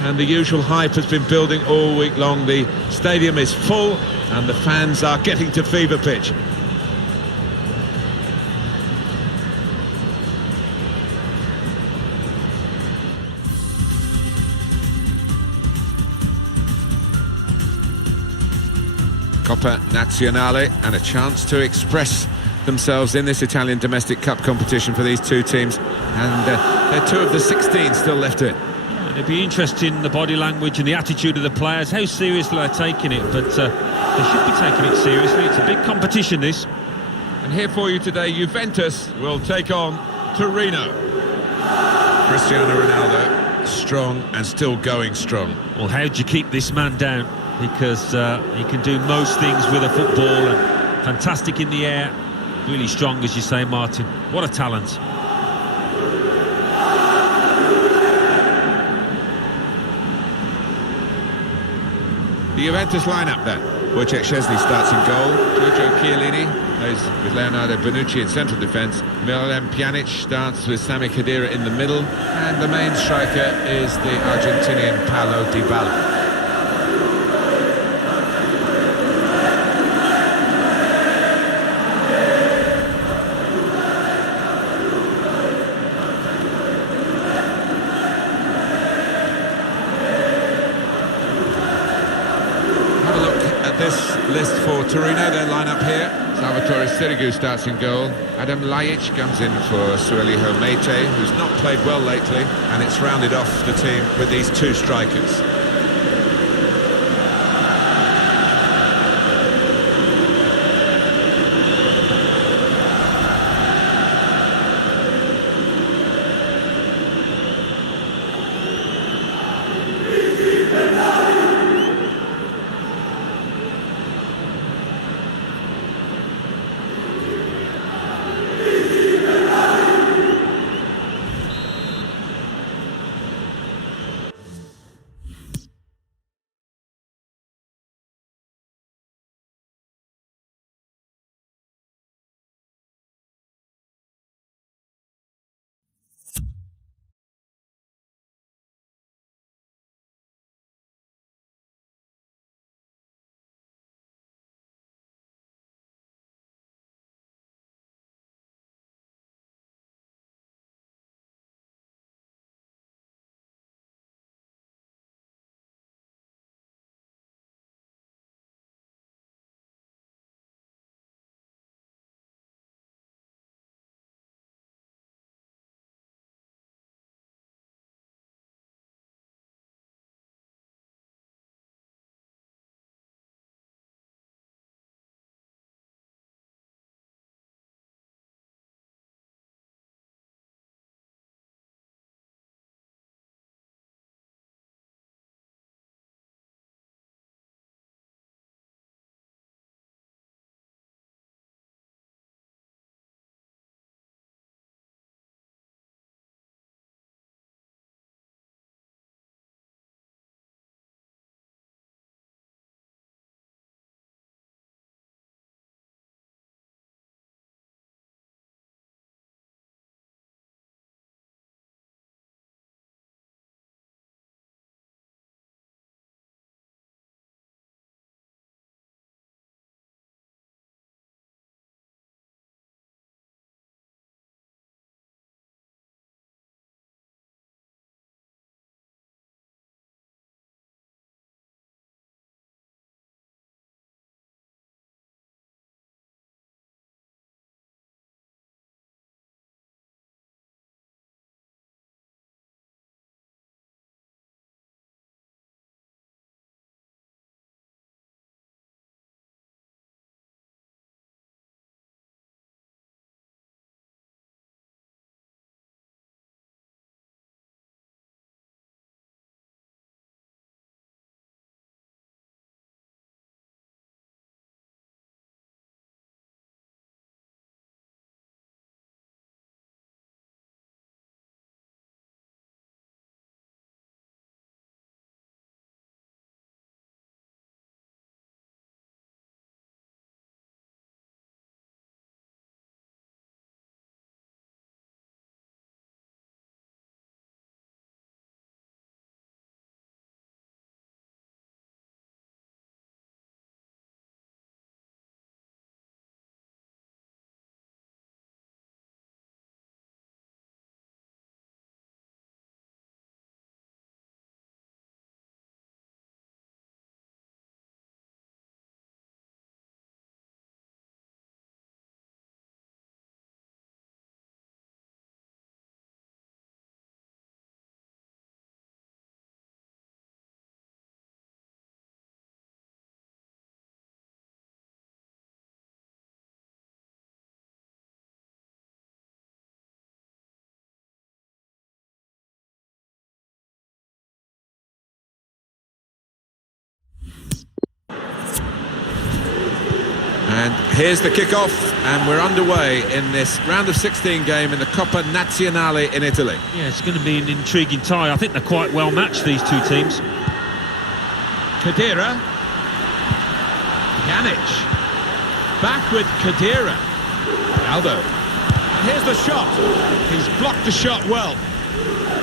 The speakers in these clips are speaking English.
and the usual hype has been building all week long. The stadium is full and the fans are getting to fever pitch. Coppa Nazionale, and a chance to express themselves in this Italian domestic cup competition for these two teams, and they're two of the 16 still left to it. It'd be interesting in the body language and the attitude of the players, how seriously they're taking it, but they should be taking it seriously. It's a big competition, this. And here for you today, Juventus will take on Torino. Cristiano Ronaldo, strong and still going strong. Well, how do you keep this man down? Because he can do most things with a football, and fantastic in the air, really strong, as you say, Martin. What a talent. The Juventus lineup then. Wojciech Szczesny starts in goal. Giorgio Chiellini plays with Leonardo Bonucci in central defence. Miralem Pjanic starts with Sami Khedira in the middle. And the main striker is the Argentinian Paulo Dybala. This list for Torino, their line-up here. Salvatore Sirigu starts in goal. Adam Ljajic comes in for Sueliho Mete, who's not played well lately, and it's rounded off the team with these two strikers. And here's the kick-off, and we're underway in this round of 16 game in the Coppa Nazionale in Italy. Yeah, it's going to be an intriguing tie. I think they're quite well matched, these two teams. Khedira. Pjanic. Back with Khedira. Ronaldo. And here's the shot. He's blocked the shot well.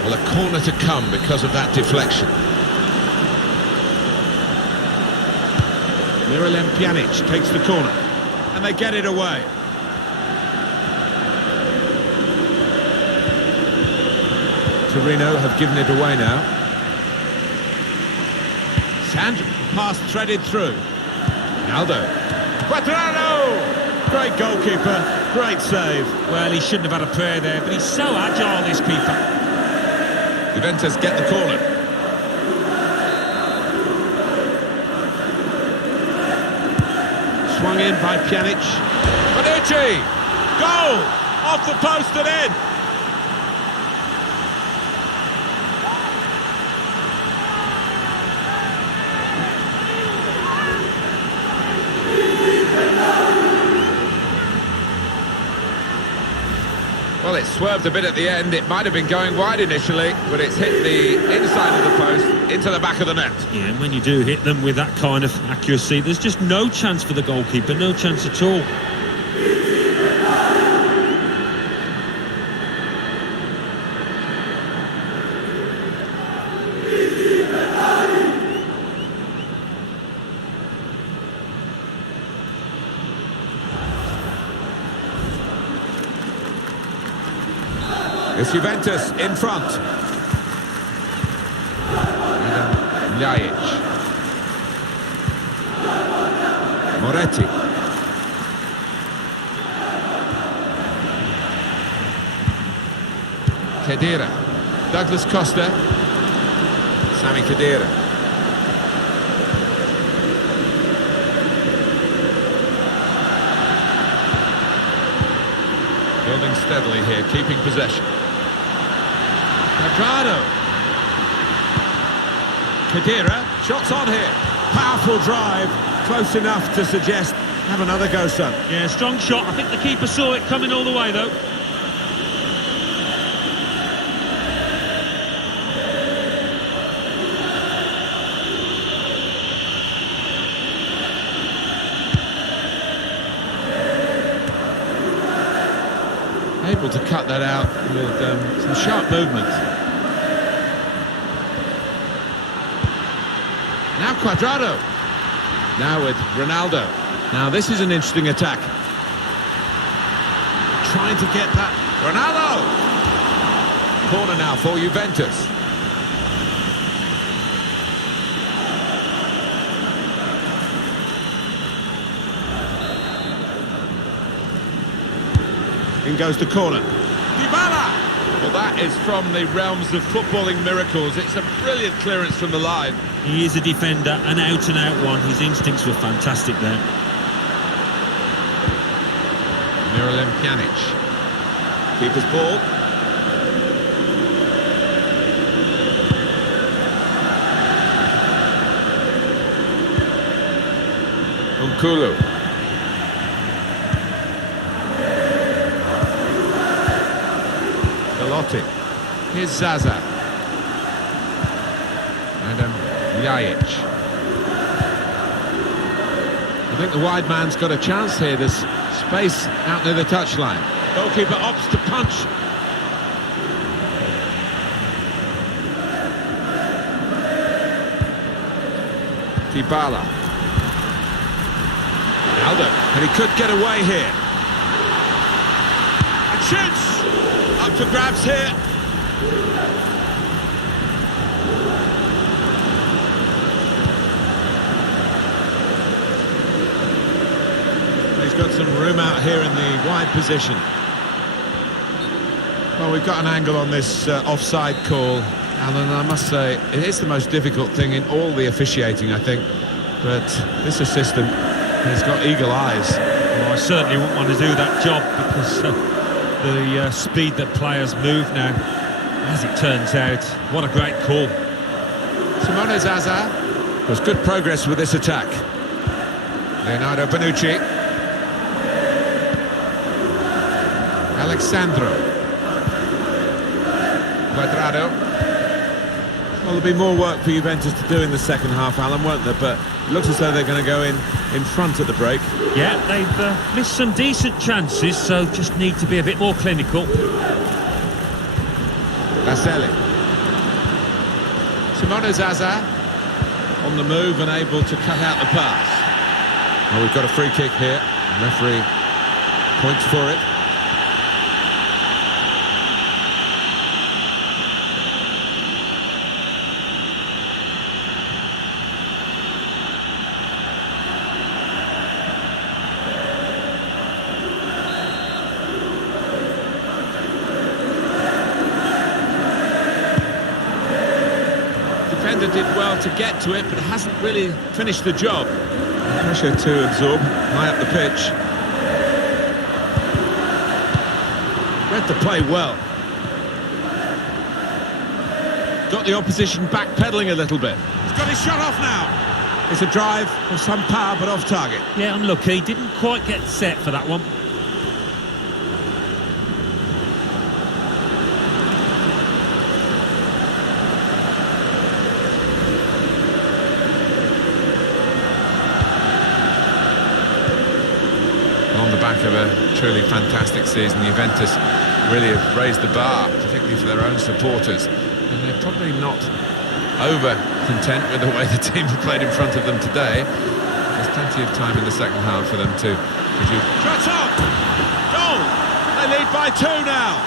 Well, a corner to come because of that deflection. Miralem Pjanic takes the corner, and they get it away. Torino have given it away now. Sandro, pass threaded through. Ronaldo. Quadrado! Great goalkeeper, great save. Well, he shouldn't have had a prayer there, but he's so agile, this keeper. Juventus get the corner. Swung in by Pjanic. Bonucci! Goal! Off the post and in! Well, it swerved a bit at the end. It might have been going wide initially, but it's hit the inside of the post into the back of the net. Yeah, and when you do hit them with that kind of accuracy, there's just no chance for the goalkeeper, no chance at all. It's Juventus in front. Ljajic. Moretti. Khedira. Douglas Costa. Sami Khedira. Building steadily here, keeping possession. Quadrado. Khedira, shots on here. Powerful drive, close enough to suggest have another go, son. Yeah, strong shot. I think the keeper saw it coming all the way, though. Able to cut that out with some sharp movement. Now Quadrado. Now with Ronaldo. Now this is an interesting attack. Trying to get that. Ronaldo! Corner now for Juventus. In goes the corner. Dybala! Well, that is from the realms of footballing miracles. It's a brilliant clearance from the line. He is a defender, an out-and-out one. His instincts were fantastic there. Miralem Pjanic. Keeper's ball. Nkulu. Here's Zaza. And Ljajic. I think the wide man's got a chance here. There's space out near the touchline. Goalkeeper opts to punch. Dybala. Ronaldo. And he could get away here. And shoots! Up for grabs here. He's got some room out here in the wide position. Well, we've got an angle on this offside call, Alan. I must say, it is the most difficult thing in all the officiating, I think. But this assistant has got eagle eyes. Well, I certainly wouldn't want to do that job because the speed that players move now, as it turns out, what a great call. Simone Zaza. There's good progress with this attack. Leonardo Bonucci. Alexandro. Cuadrado. Well, there'll be more work for Juventus to do in the second half, Alan, won't there? But it looks as though they're going to go in front at the break. Yeah, they've missed some decent chances, so just need to be a bit more clinical. Baselli. Simone Zaza On the move and able to cut out the pass. Well, we've got a free kick here. The referee points for it. Defender did well to get to it, but hasn't really finished the job. Pressure to absorb, high up the pitch. Read the play well. Got the opposition backpedaling a little bit. He's got his shot off now. It's a drive with some power, but off target. Yeah, unlucky. Didn't quite get set for that one. On the back of a truly fantastic season, Juventus really have raised the bar, particularly for their own supporters. And they're probably not over content with the way the team have played in front of them today. There's plenty of time in the second half for them to produce. Shots on! Goal! They lead by 2 now.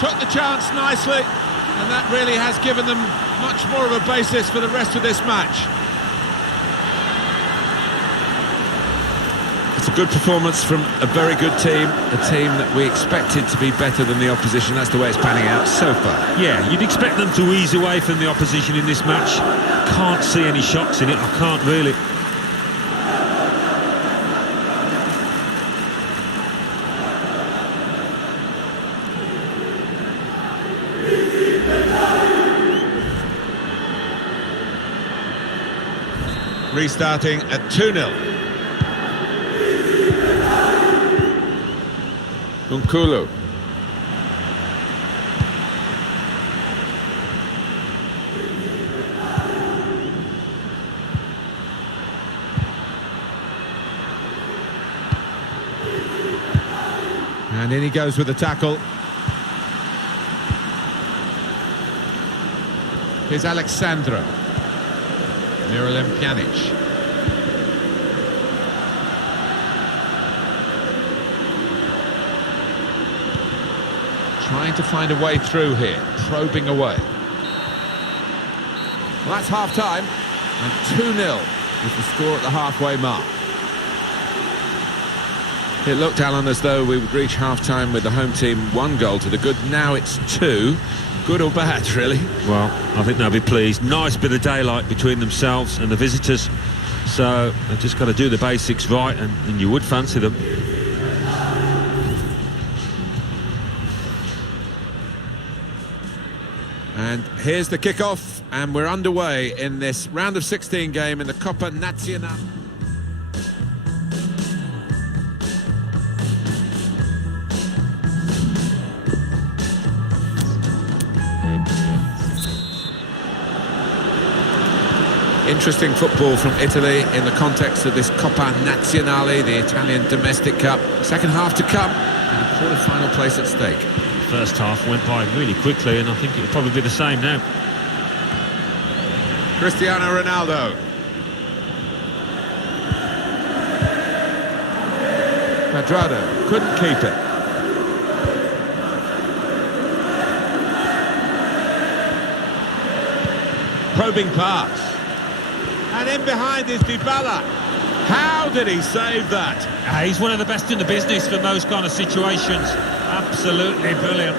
Took the chance nicely, and that really has given them much more of a basis for the rest of this match. It's a good performance from a very good team, a team that we expected to be better than the opposition. That's the way it's panning out so far. Yeah, you'd expect them to ease away from the opposition in this match. Can't see any shocks in it, I can't really. Restarting at 2-0. Nkulu. And in he goes with the tackle. Here's Alexandro. Miralem Pjanic. Trying to find a way through here, probing away. Well, that's half-time, and 2-0 is the score at the halfway mark. It looked, Alan, as though we would reach half-time with the home team 1 goal to the good. Now it's 2. Good or bad, really? Well, I think they'll be pleased. Nice bit of daylight between themselves and the visitors. So they've just got to do the basics right, and you would fancy them. And here's the kick-off, and we're underway in this round of 16 game in the Coppa Nazionale. Interesting football from Italy in the context of this Coppa Nazionale, the Italian domestic cup. Second half to come, and a quarter-final place at stake. First half went by really quickly, and I think it'll probably be the same now. Cristiano Ronaldo. Cuadrado couldn't keep it. Probing pass. And in behind is Dybala. How did he save that? He's one of the best in the business for those kind of situations. Absolutely brilliant.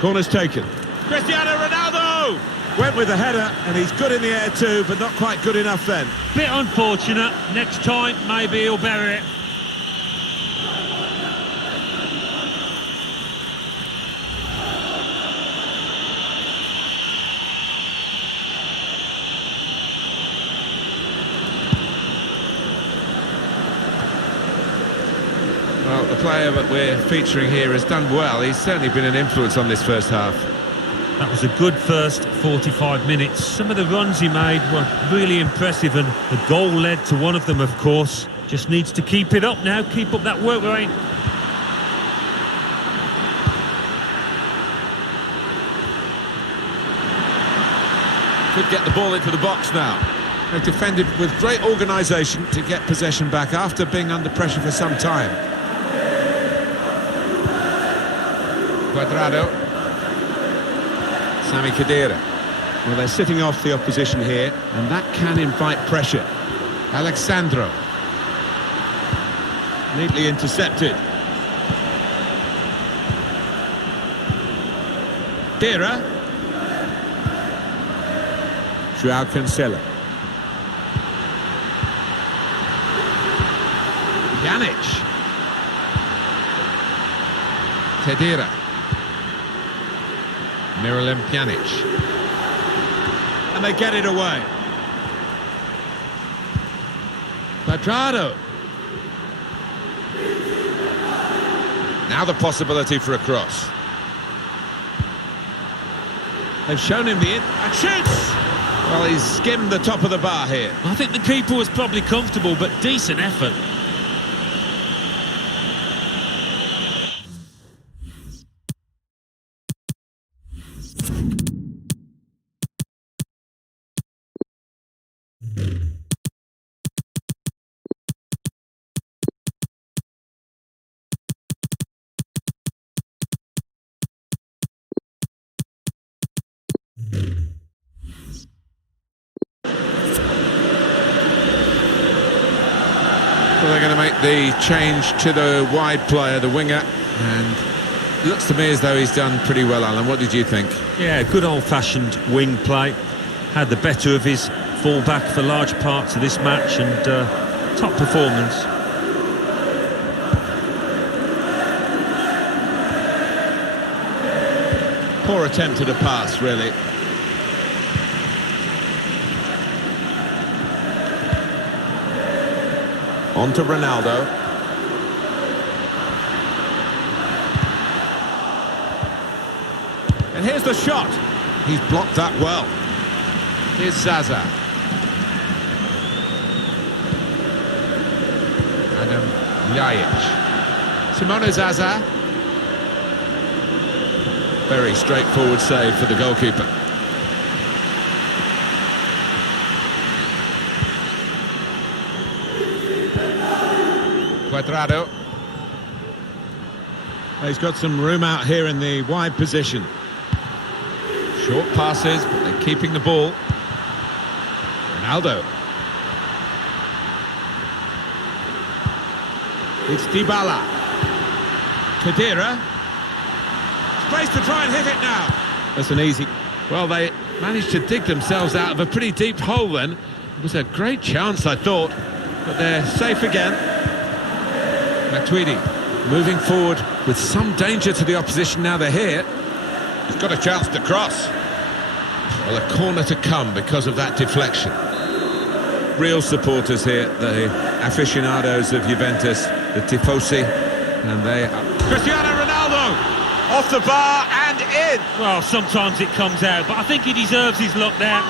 Corner's taken. Cristiano Ronaldo! Went with the header, and he's good in the air too, but not quite good enough then. Bit unfortunate. Next time, maybe he'll bury it. player that we're featuring here has done well. He's certainly been an influence on this first half. That was a good first 45 minutes. Some of the runs he made were really impressive, and the goal led to one of them, of course. Just needs to keep it up now, keep up that work rate. Could get the ball into the box now. They've defended with great organisation to get possession back after being under pressure for some time. Cuadrado. Sami Khedira. Well, they're sitting off the opposition here, and that can invite pressure. Alexandro. Neatly intercepted. Khedira. João Cancelo. Pjanic. Khedira. Miralem Pjanic. And they get it away. Cuadrado. Now the possibility for a cross. They've shown him the and shoots! Well, he's skimmed the top of the bar here. I think the keeper was probably comfortable, but decent effort. Well, they're going to make the change to the wide player, the winger, and it looks to me as though he's done pretty well, Alan. What did you think? Yeah, good old-fashioned wing play. Had the better of his full-back for large parts of this match, and top performance. Poor attempt at a pass, really. On to Ronaldo. And here's the shot. He's blocked that well. Here's Zaza. Adam Ljajic. Simone Zaza. Very straightforward save for the goalkeeper. Cuadrado. He's got some room out here in the wide position. Short passes, but they're keeping the ball. Ronaldo. It's Dybala. Khedira. Space to try and hit it now. That's an easy... Well, they managed to dig themselves out of a pretty deep hole then. It was a great chance, I thought, but they're safe again. Matuidi moving forward with some danger to the opposition now they're here. He's got a chance to cross. Well, a corner to come because of that deflection. Real supporters here, the aficionados of Juventus, the tifosi, and they are... Cristiano Ronaldo! Off the bar and in! Well, sometimes it comes out, but I think he deserves his luck there.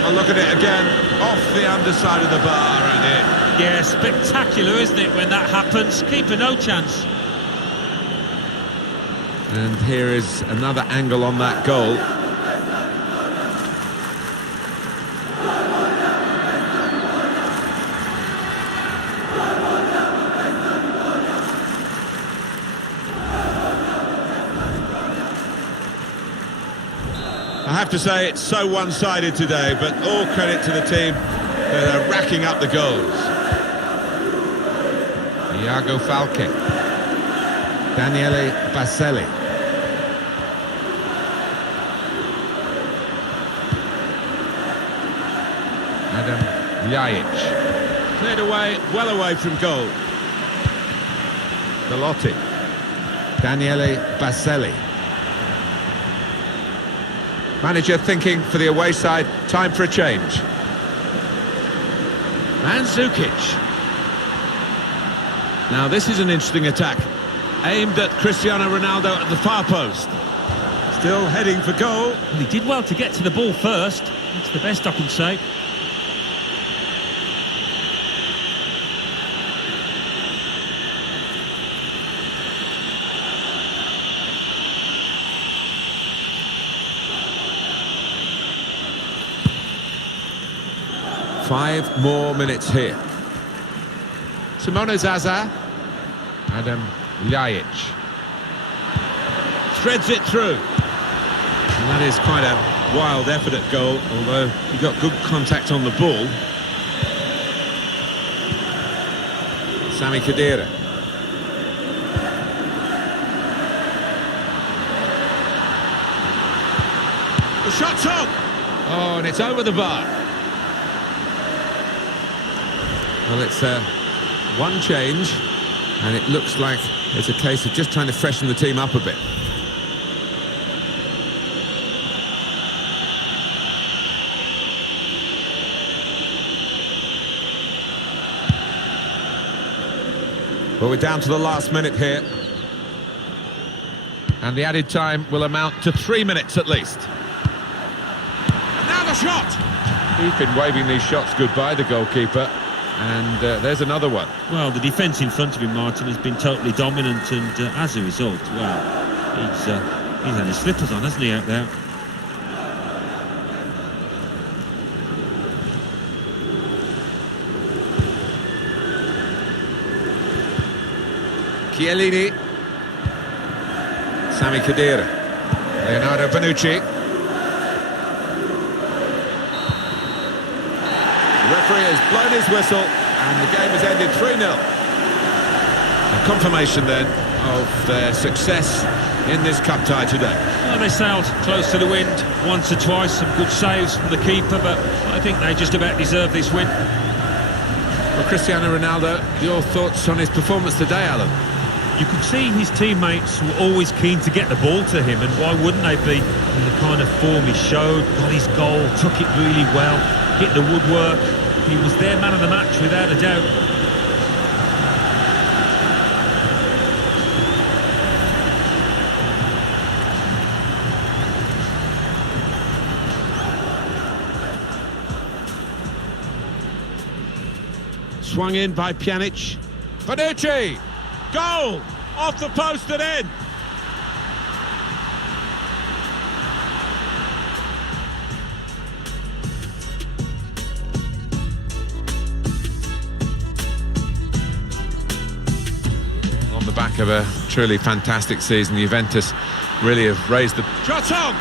Well, look at it again, off the underside of the bar and in. Yeah, spectacular, isn't it, when that happens? Keeper no chance. And here is another angle on that goal. I have to say it's so one-sided today, but all credit to the team that are racking up the goals. Iago Falque. Daniele Baselli. Adam Ljajic. Cleared away, well away from goal. Belotti. Daniele Baselli. Manager thinking for the away side, time for a change. Mandzukic. Now this is an interesting attack, aimed at Cristiano Ronaldo at the far post. Still heading for goal. Well, he did well to get to the ball first. That's the best I can say. Five more minutes here. Simone Zaza. Adam Ljajic. Threads it through. And that is quite a wild effort at goal, although he got good contact on the ball. Sami Khedira. The shot's on. Oh, and it's over the bar. Well, it's one change, and it looks like it's a case of just trying to freshen the team up a bit. Well, we're down to the last minute here. And the added time will amount to 3 minutes at least. Now the shot! He's been waving these shots goodbye, the goalkeeper. And there's another one. Well, the defence in front of him, Martin, has been totally dominant, and as a result, well, he's had his slippers on, hasn't he, out there? Chiellini. Sami Khedira. Leonardo Bonucci. The referee has blown his whistle and the game has ended 3-0. A confirmation then of their success in this cup tie today. Well, they sailed close to the wind once or twice, some good saves from the keeper, but I think they just about deserve this win. Well, Cristiano Ronaldo, your thoughts on his performance today, Alan? You could see his teammates were always keen to get the ball to him, and why wouldn't they be? In the kind of form he showed, got his goal, took it really well, hit the woodwork. He was their man of the match without a doubt. Swung in by Pjanic. Bonucci! Goal! Off the post and in! On the back of a truly fantastic season, Juventus really have raised the... Shot on!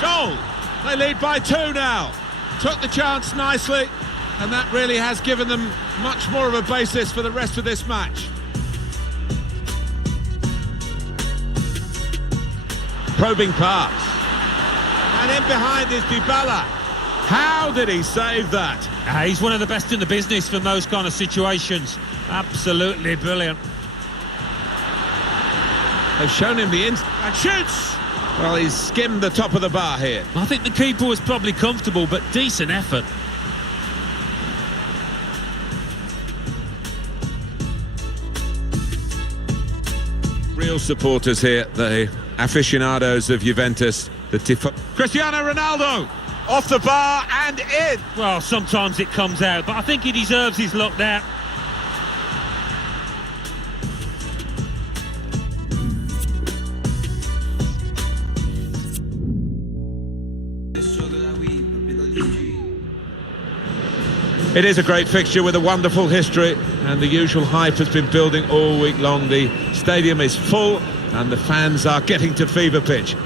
Goal! They lead by 2 now. Took the chance nicely, and that really has given them much more of a basis for the rest of this match. Probing pass. And in behind is Dybala. How did he save that? He's one of the best in the business from those kind of situations. Absolutely brilliant. They've shown him the and shoots! Well, he's skimmed the top of the bar here. I think the keeper was probably comfortable, but decent effort. Real supporters here, the aficionados of Juventus, the Cristiano Ronaldo! Off the bar and in! Well, sometimes it comes out, but I think he deserves his luck there. It is a great fixture with a wonderful history, and the usual hype has been building all week long. The stadium is full and the fans are getting to fever pitch.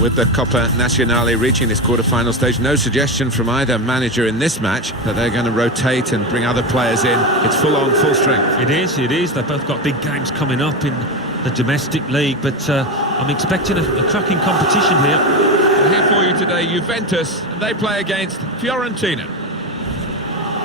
With the Coppa Nazionale reaching this quarter-final stage, no suggestion from either manager in this match that they're going to rotate and bring other players in. It's full on, full strength. It is. They've both got big games coming up in the domestic league, but I'm expecting a cracking competition here. Here for you today, Juventus, and they play against Fiorentina.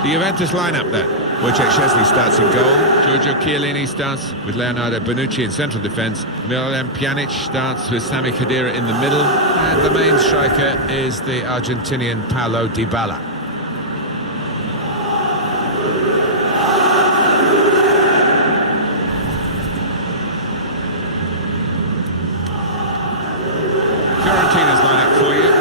The Juventus lineup then. Wojciech Szczesny starts in goal. Giorgio Chiellini starts with Leonardo Bonucci in central defence. Miralem Pjanic starts with Sami Khedira in the middle. And the main striker is the Argentinian Paulo Dybala. Fiorentina's lineup for you.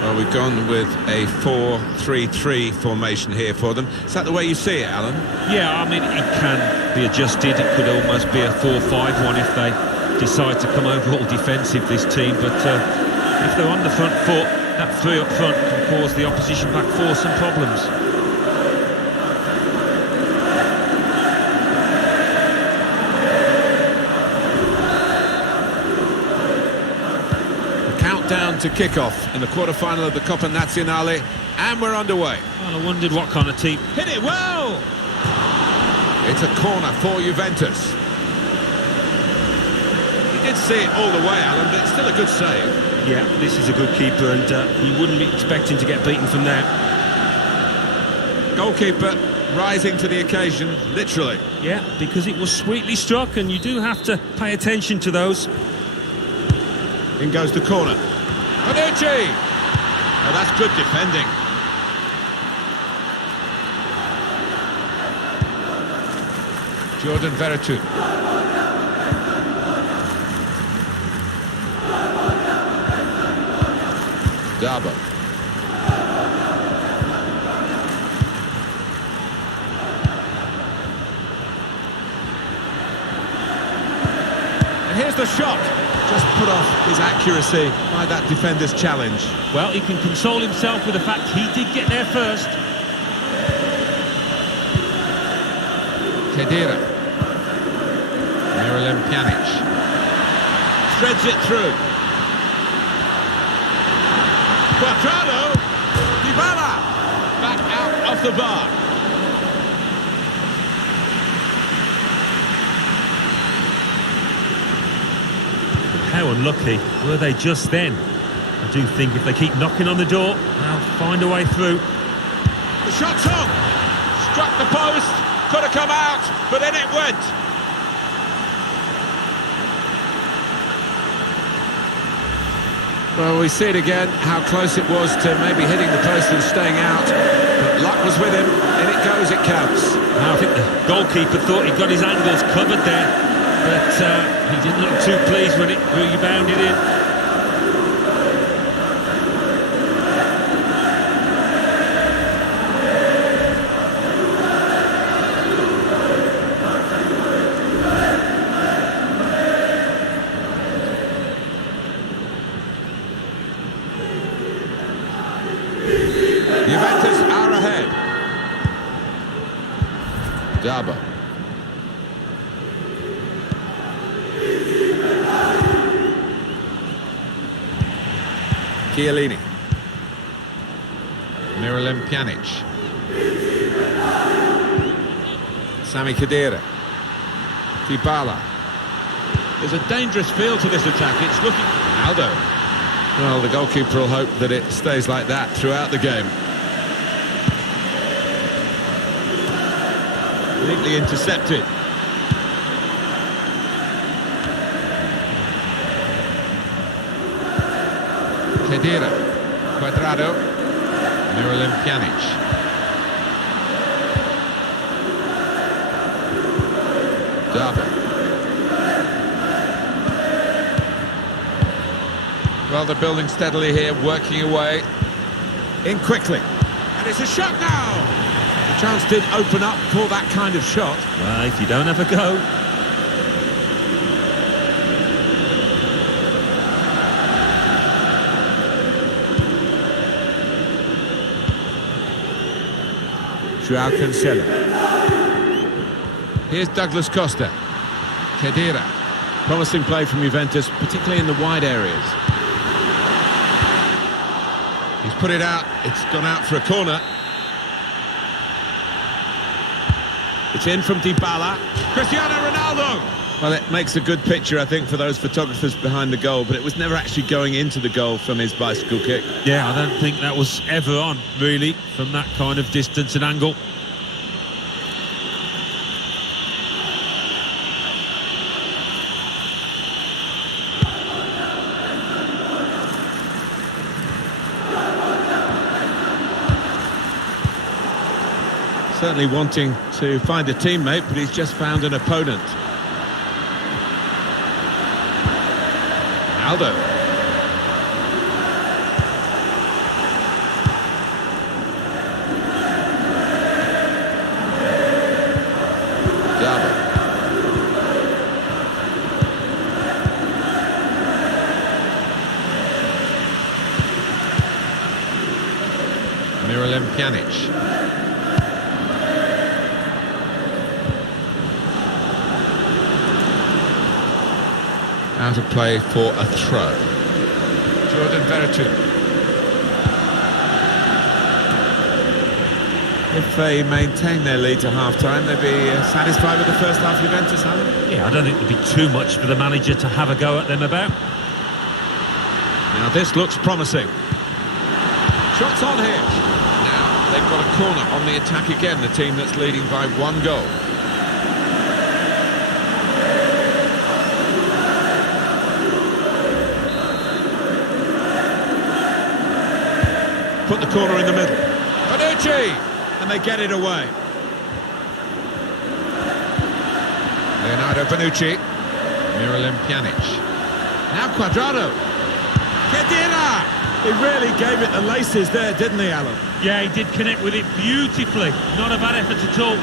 Well, we've gone with a 4-3-3 formation here for them. Is that the way you see it, Alan? Yeah, I mean, it can be adjusted. It could almost be a 4-5-1 if they decide to come over all defensive, this team. But if they're on the front foot, that three up front can cause the opposition back four some problems. Countdown to kick-off in the quarter-final of the Coppa Nazionale, and we're underway. Well, I wondered what kind of team. Hit it well! It's a corner for Juventus. He did see it all the way, Alan, but it's still a good save. Yeah, this is a good keeper, and he wouldn't be expecting to get beaten from there. Goalkeeper rising to the occasion, literally. Yeah, because it was sweetly struck, and you do have to pay attention to those. In goes the corner. Bonucci! Oh, that's good defending. Jordan Veretout. Dybala. And here's the shot. Just put off his accuracy by that defender's challenge. Well, he can console himself with the fact he did get there first. Khedira. Miralem Pjanic. Threads it through. Quadrado. Dybala. Back out off the bar. How unlucky were they just then? I do think if they keep knocking on the door, they'll find a way through. The shot's on! Struck the post, could have come out, but then it went. Well, we see it again, how close it was to maybe hitting the post and staying out. But luck was with him, in it goes, it counts. Now, I think the goalkeeper thought he got his angles covered there. But he didn't look too pleased when it rebounded in. Juventus are ahead. Dybala. Chiellini. Miralem Pjanic. Sami Khedira. Dybala. There's a dangerous feel to this attack. It's looking... Ronaldo. Well, the goalkeeper will hope that it stays like that throughout the game. Neatly intercepted. Khedira, Quadrado, Miralem Pjanic. Dybala. Well, they're building steadily here, working away. In quickly. And it's a shot now! The chance did open up for that kind of shot. Well, if you don't have a go. Joao Cancelo. Here's Douglas Costa. Khedira. Promising play from Juventus, particularly in the wide areas. He's put it out. It's gone out for a corner. It's in from Dybala. Cristiano Ronaldo. Well, it makes a good picture, I think, for those photographers behind the goal, but it was never actually going into the goal from his bicycle kick. Yeah, I don't think that was ever on, really, from that kind of distance and angle. Certainly wanting to find a teammate, but he's just found an opponent. Ronaldo. Dybala. Pjanic. Out of play for a throw. Jordan Veretout. If they maintain their lead to half-time, they'd be satisfied with the first half Juventus, Alan? Yeah, I don't think there'd be too much for the manager to have a go at them about. Now this looks promising. Shots on here. Now they've got a corner on the attack again, the team that's leading by 1 goal. Put the corner in the middle. Bonucci! And they get it away. Leonardo Bonucci. Pjanic. Now Cuadrado. Khedira! He really gave it the laces there, didn't he, Alan? Yeah, he did connect with it beautifully. Not a bad effort at all.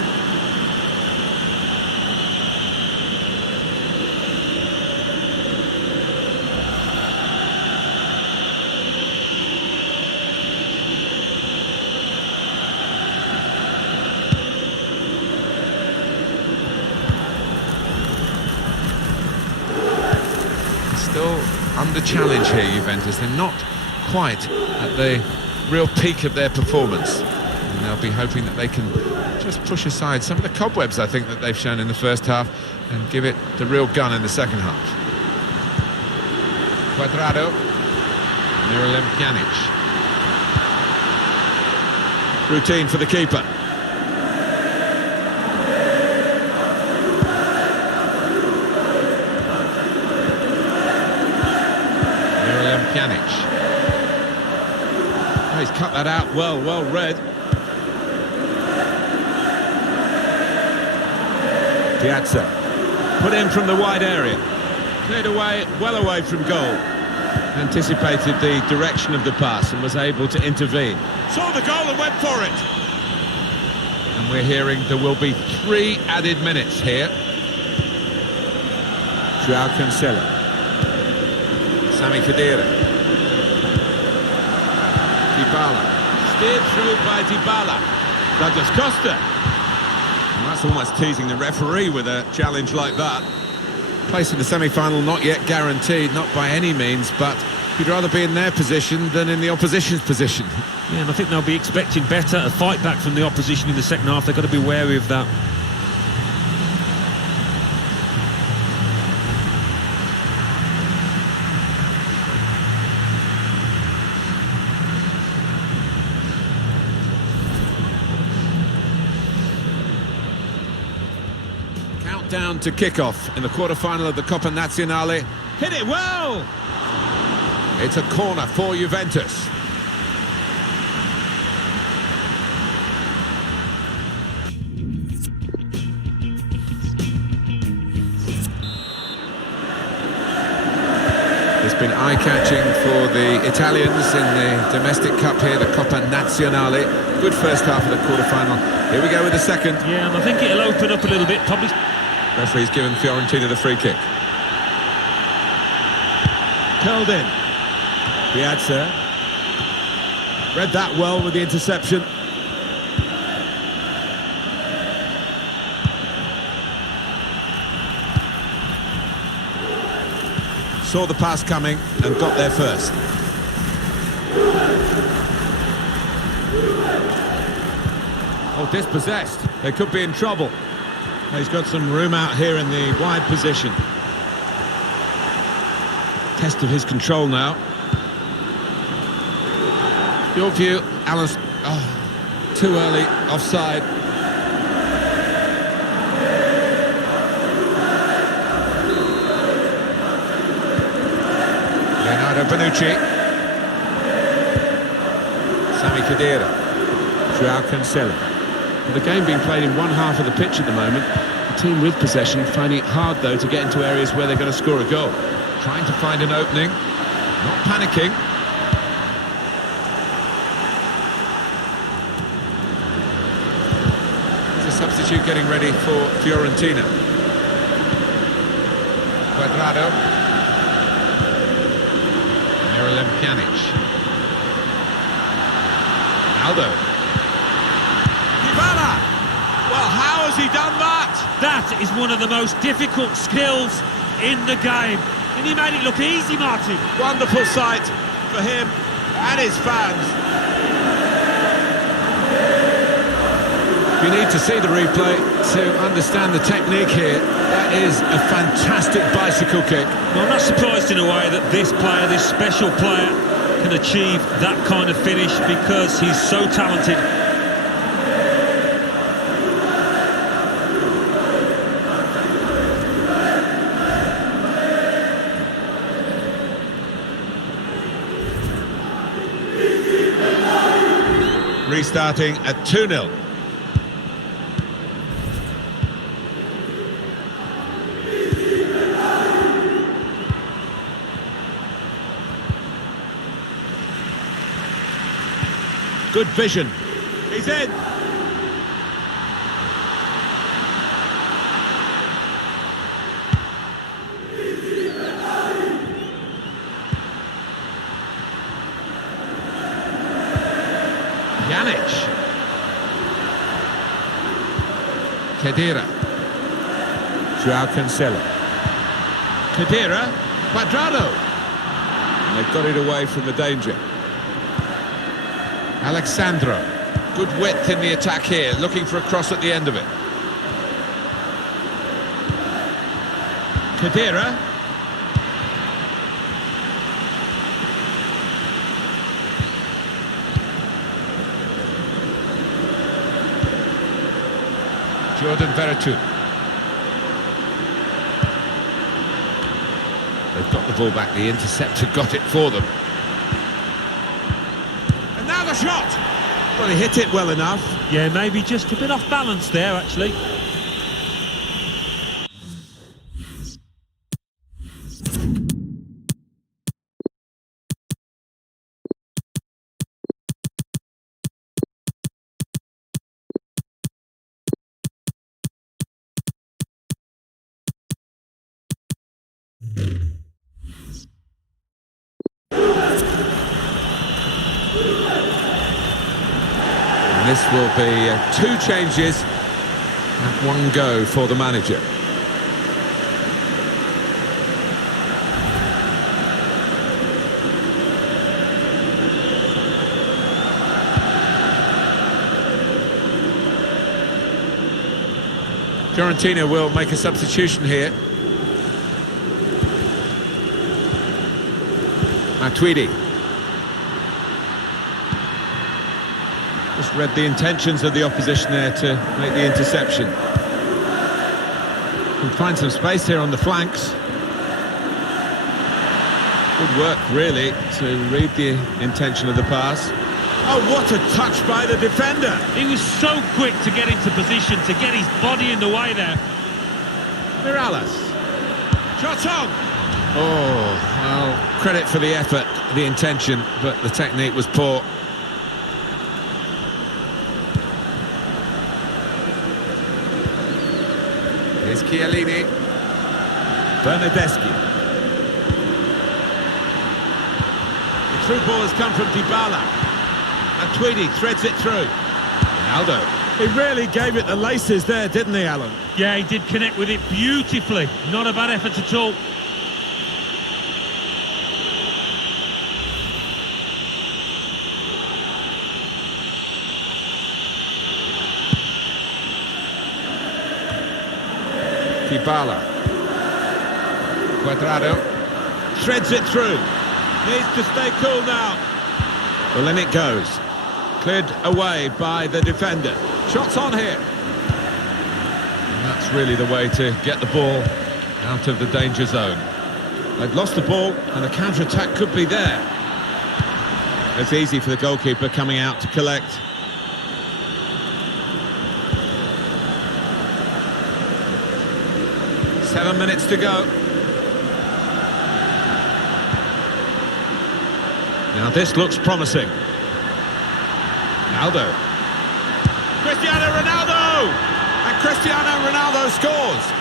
Still under challenge here, Juventus. They're not quite at the real peak of their performance, and they'll be hoping that they can just push aside some of the cobwebs, I think, that they've shown in the first half and give it the real gun in the second half. Cuadrado. Pjanic. Routine for the keeper. Pjanic. Oh, he's cut that out well read. Piazza. Put in from the wide area. Cleared away, well away from goal. Anticipated the direction of the pass and was able to intervene. Saw the goal and went for it. And we're hearing there will be 3 added minutes here. Joao Cancelo. Sami Khedira. Dybala. Steered through by Dybala. Douglas Costa. And that's almost teasing the referee with a challenge like that. Place in the semi-final not yet guaranteed, not by any means, but you'd rather be in their position than in the opposition's position. Yeah, and I think they'll be expecting better, a fight back from the opposition in the second half. They've got to be wary of that. Countdown to kick-off in the quarter-final of the Coppa Nazionale. Hit it well! It's a corner for Juventus. It's been eye-catching for the Italians in the domestic cup here, the Coppa Nazionale. Good first half of the quarter-final. Here we go with the second. Yeah, and I think it'll open up a little bit, probably. Referee's given Fiorentina the free kick. Curled in. Piazza. Read that well with the interception. Saw the pass coming and got there first. Oh, dispossessed. They could be in trouble. He's got some room out here in the wide position. Test of his control now. Your view, Alan? Oh, too early, offside. Leonardo Bonucci. Sami Khedira. Joao Cancelo. The game being played in one half of the pitch at the moment. The team with possession finding it hard, though, to get into areas where they're going to score a goal. Trying to find an opening, not panicking. There's a substitute getting ready for Fiorentina. Cuadrado. Miralem Pjanic. Ronaldo. Dybala! Well, how has he done that? That is one of the most difficult skills in the game. And he made it look easy, Martin. Wonderful sight for him and his fans. You need to see the replay to understand the technique here. That is a fantastic bicycle kick. Well, I'm not surprised in a way that this player, this special player, can achieve that kind of finish because he's so talented. Restarting at 2-0. Good vision. He's in. Pjanic. Khedira. Joao Cancelo. Khedira. Cuadrado. And they've got it away from the danger. Alexandro. Good width in the attack here, looking for a cross at the end of it. Khedira. Jordan Veretout. They've got the ball back, the interceptor got it for them. And now the shot! Well, he hit it well enough. Yeah, maybe just a bit off balance there, actually. And this will be 2 changes and 1 go for the manager. Fiorentina will make a substitution here. Matuidi. Just read the intentions of the opposition there to make the interception. Can find some space here on the flanks. Good work, really, to read the intention of the pass. Oh, what a touch by the defender! He was so quick to get into position, to get his body in the way there. Mirallas. Shot on! Oh, well, credit for the effort, the intention, but the technique was poor. Here's Chiellini. Bernardeschi. The through ball has come from Dybala. And Tweedy threads it through. Ronaldo. He really gave it the laces there, didn't he, Alan? Yeah, he did connect with it beautifully. Not a bad effort at all. Dybala. Cuadrado. Threads it through. Needs to stay cool now. Well, in it goes. Cleared away by the defender. Shots on here. And that's really the way to get the ball out of the danger zone. They've lost the ball and a counter-attack could be there. It's easy for the goalkeeper coming out to collect. Seven minutes to go. Now this looks promising. Ronaldo. Cristiano Ronaldo! And Cristiano Ronaldo scores.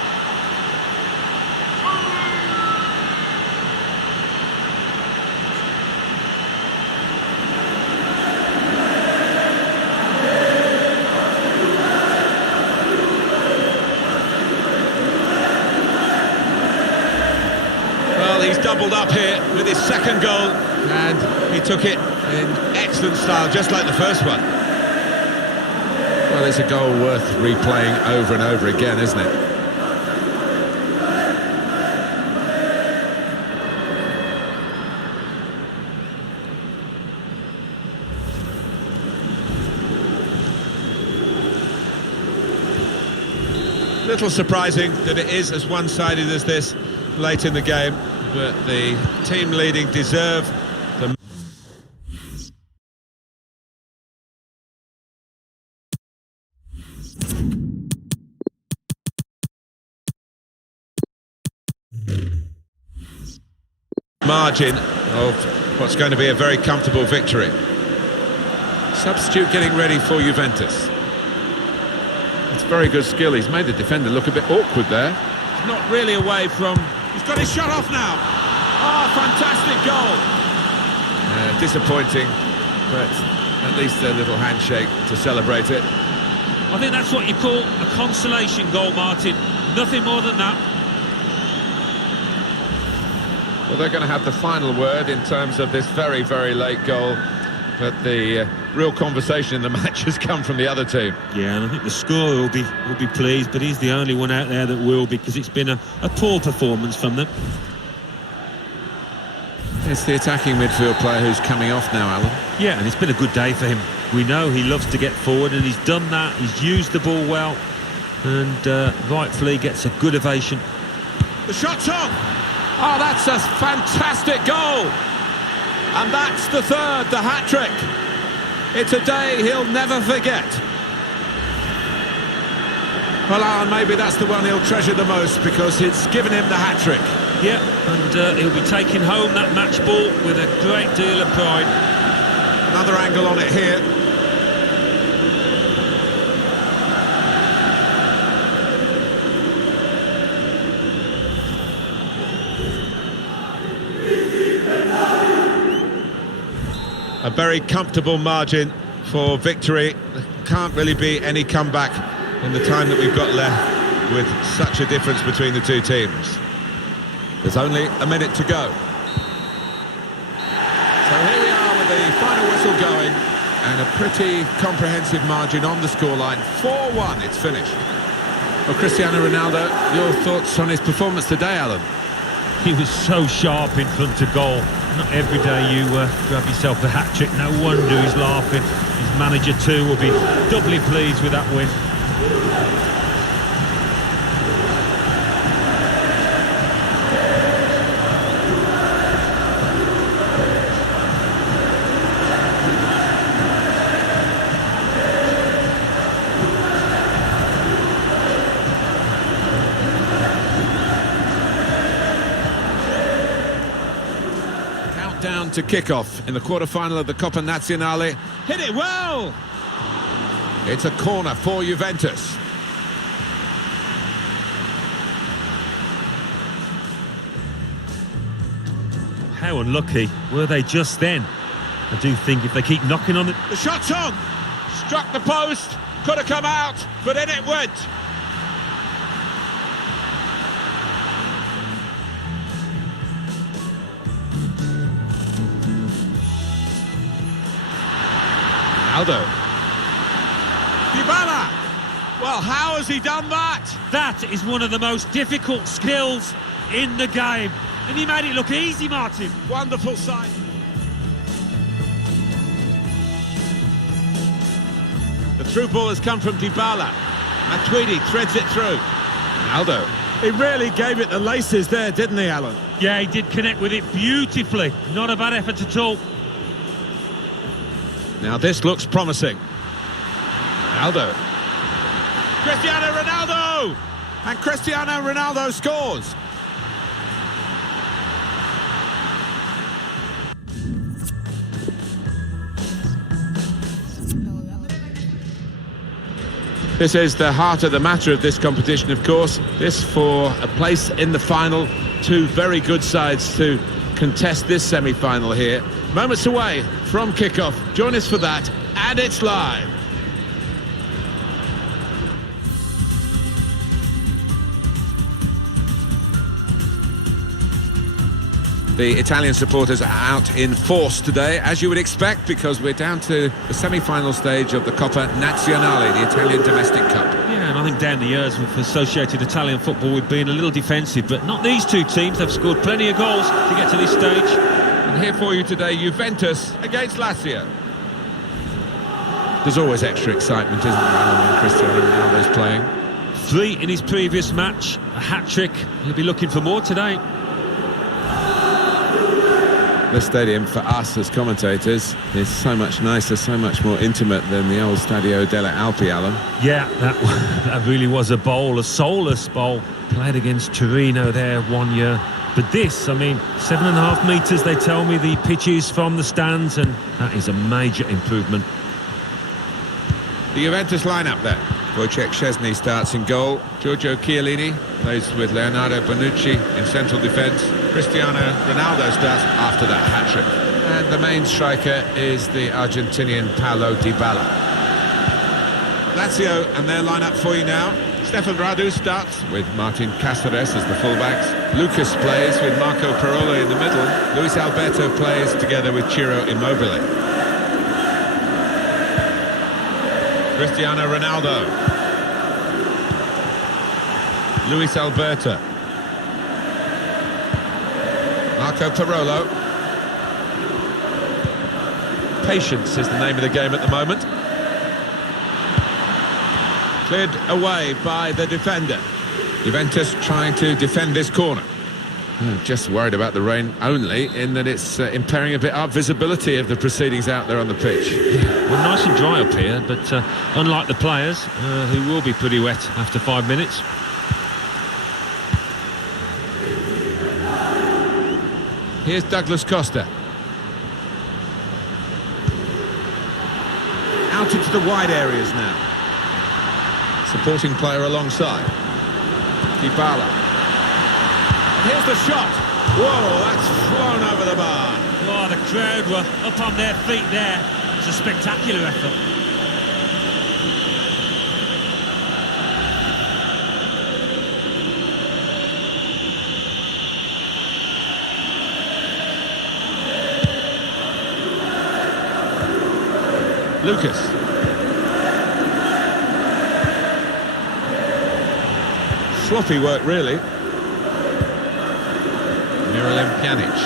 Well, he's doubled up here with his second goal, and he took it in excellent style, just like the first one. Well, it's a goal worth replaying over and over again, isn't it? Little surprising that it is as one-sided as this late in the game, but the team leading deserve the... margin of what's going to be a very comfortable victory. Substitute getting ready for Juventus. It's very good skill. He's made the defender look a bit awkward there. He's not really away from... He's got his shot off now. Oh, fantastic goal. Disappointing, but at least a little handshake to celebrate it. I think that's what you call a consolation goal, Martin. Nothing more than that. Well, they're going to have the final word in terms of this very, very late goal. But the real conversation in the match has come from the other team. Yeah, and I think the scorer will be pleased, but he's the only one out there that will, because it's been a poor performance from them. It's the attacking midfield player who's coming off now, Alan. Yeah, and it's been a good day for him. We know he loves to get forward, and he's done that. He's used the ball well, and rightfully gets a good ovation. The shot's on. Oh, that's a fantastic goal. And that's the third, the hat-trick. It's a day he'll never forget. Well, Alan, maybe that's the one he'll treasure the most, because it's given him the hat-trick. Yeah, and he'll be taking home that match ball with a great deal of pride. Another angle on it here. A very comfortable margin for victory. There can't really be any comeback in the time that we've got left with such a difference between the two teams. There's only a minute to go. So here we are with the final whistle going, and a pretty comprehensive margin on the scoreline. 4-1, it's finished. Well, Cristiano Ronaldo, your thoughts on his performance today, Alan? He was so sharp in front of goal. Not every day you grab yourself a hat-trick. No wonder he's laughing. His manager too will be doubly pleased with that win. Down to kick-off in the quarter-final of the Coppa Nazionale. Hit it well! It's a corner for Juventus. How unlucky were they just then? I do think if they keep knocking on it... The shot's on! Struck the post, could have come out, but in it went. Ronaldo. Dybala! Well, how has he done that? That is one of the most difficult skills in the game. And he made it look easy, Martin. Wonderful sight. The through ball has come from Dybala. And Tweedy threads it through. Ronaldo. He really gave it the laces there, didn't he, Alan? Yeah, he did connect with it beautifully. Not a bad effort at all. Now this looks promising. Ronaldo. Cristiano Ronaldo! And Cristiano Ronaldo scores. This is the heart of the matter of this competition, of course. This for a place in the final. Two very good sides to contest this semi-final here. Moments away from kickoff. Join us for that, and it's live. The Italian supporters are out in force today, as you would expect, because we're down to the semi-final stage of the Coppa Nazionale, the Italian domestic cup. Yeah, and I think down the years we've associated Italian football with being a little defensive, but not these two teams. They've scored plenty of goals to get to this stage. And here for you today, Juventus against Lazio. There's always extra excitement, isn't there, Alan, when Cristiano Ronaldo's playing? 3 in his previous match, a hat-trick. He'll be looking for more today. The stadium for us as commentators is so much nicer, so much more intimate than the old Stadio delle Alpi, Alan. Yeah, that really was a bowl, a soulless bowl. Played against Torino there 1 year. But this, I mean, 7.5 metres, they tell me, the pitch is from the stands, and that is a major improvement. The Juventus lineup there. Wojciech Szczesny starts in goal. Giorgio Chiellini plays with Leonardo Bonucci in central defence. Cristiano Ronaldo starts after that hat-trick. And the main striker is the Argentinian Paulo Dybala. Lazio and their lineup for you now. Stefan Radu starts with Martin Cáceres as the fullbacks. Lucas plays with Marco Parolo in the middle. Luis Alberto plays together with Ciro Immobile. Cristiano Ronaldo. Luis Alberto. Marco Parolo. Patience is the name of the game at the moment. Cleared away by the defender. Juventus trying to defend this corner. Just worried about the rain only, in that it's impairing a bit our visibility of the proceedings out there on the pitch. Well, nice and dry up here, but unlike the players, who will be pretty wet after 5 minutes. Here's Douglas Costa. Out into the wide areas now. Supporting player alongside. Dybala. Here's the shot. Whoa, that's flown over the bar. Oh, the crowd were up on their feet there. It's a spectacular effort. Lucas. Sloppy work, really. Pjanic.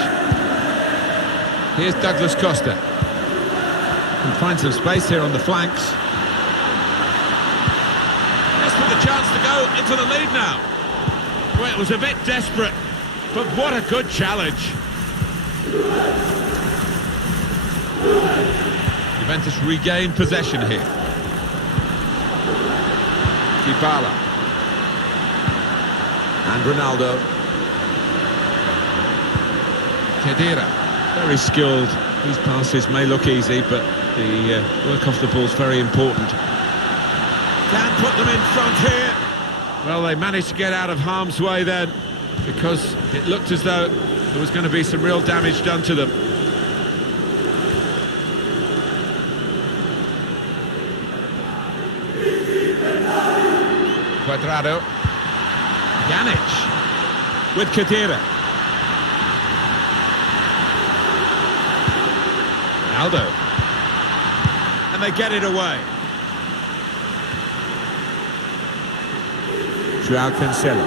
Here's Douglas Costa. Can find some space here on the flanks. This with a chance to go into the lead now. Well, it was a bit desperate, but what a good challenge. Juventus regain possession here. Dybala. And Ronaldo. Khedira. Very skilled. These passes may look easy, but the work off the ball is very important. Can put them in front here. Well, they managed to get out of harm's way then, because it looked as though there was going to be some real damage done to them. Cuadrado. Pjanic with Khedira. Ronaldo. And they get it away. Joao Cancelo.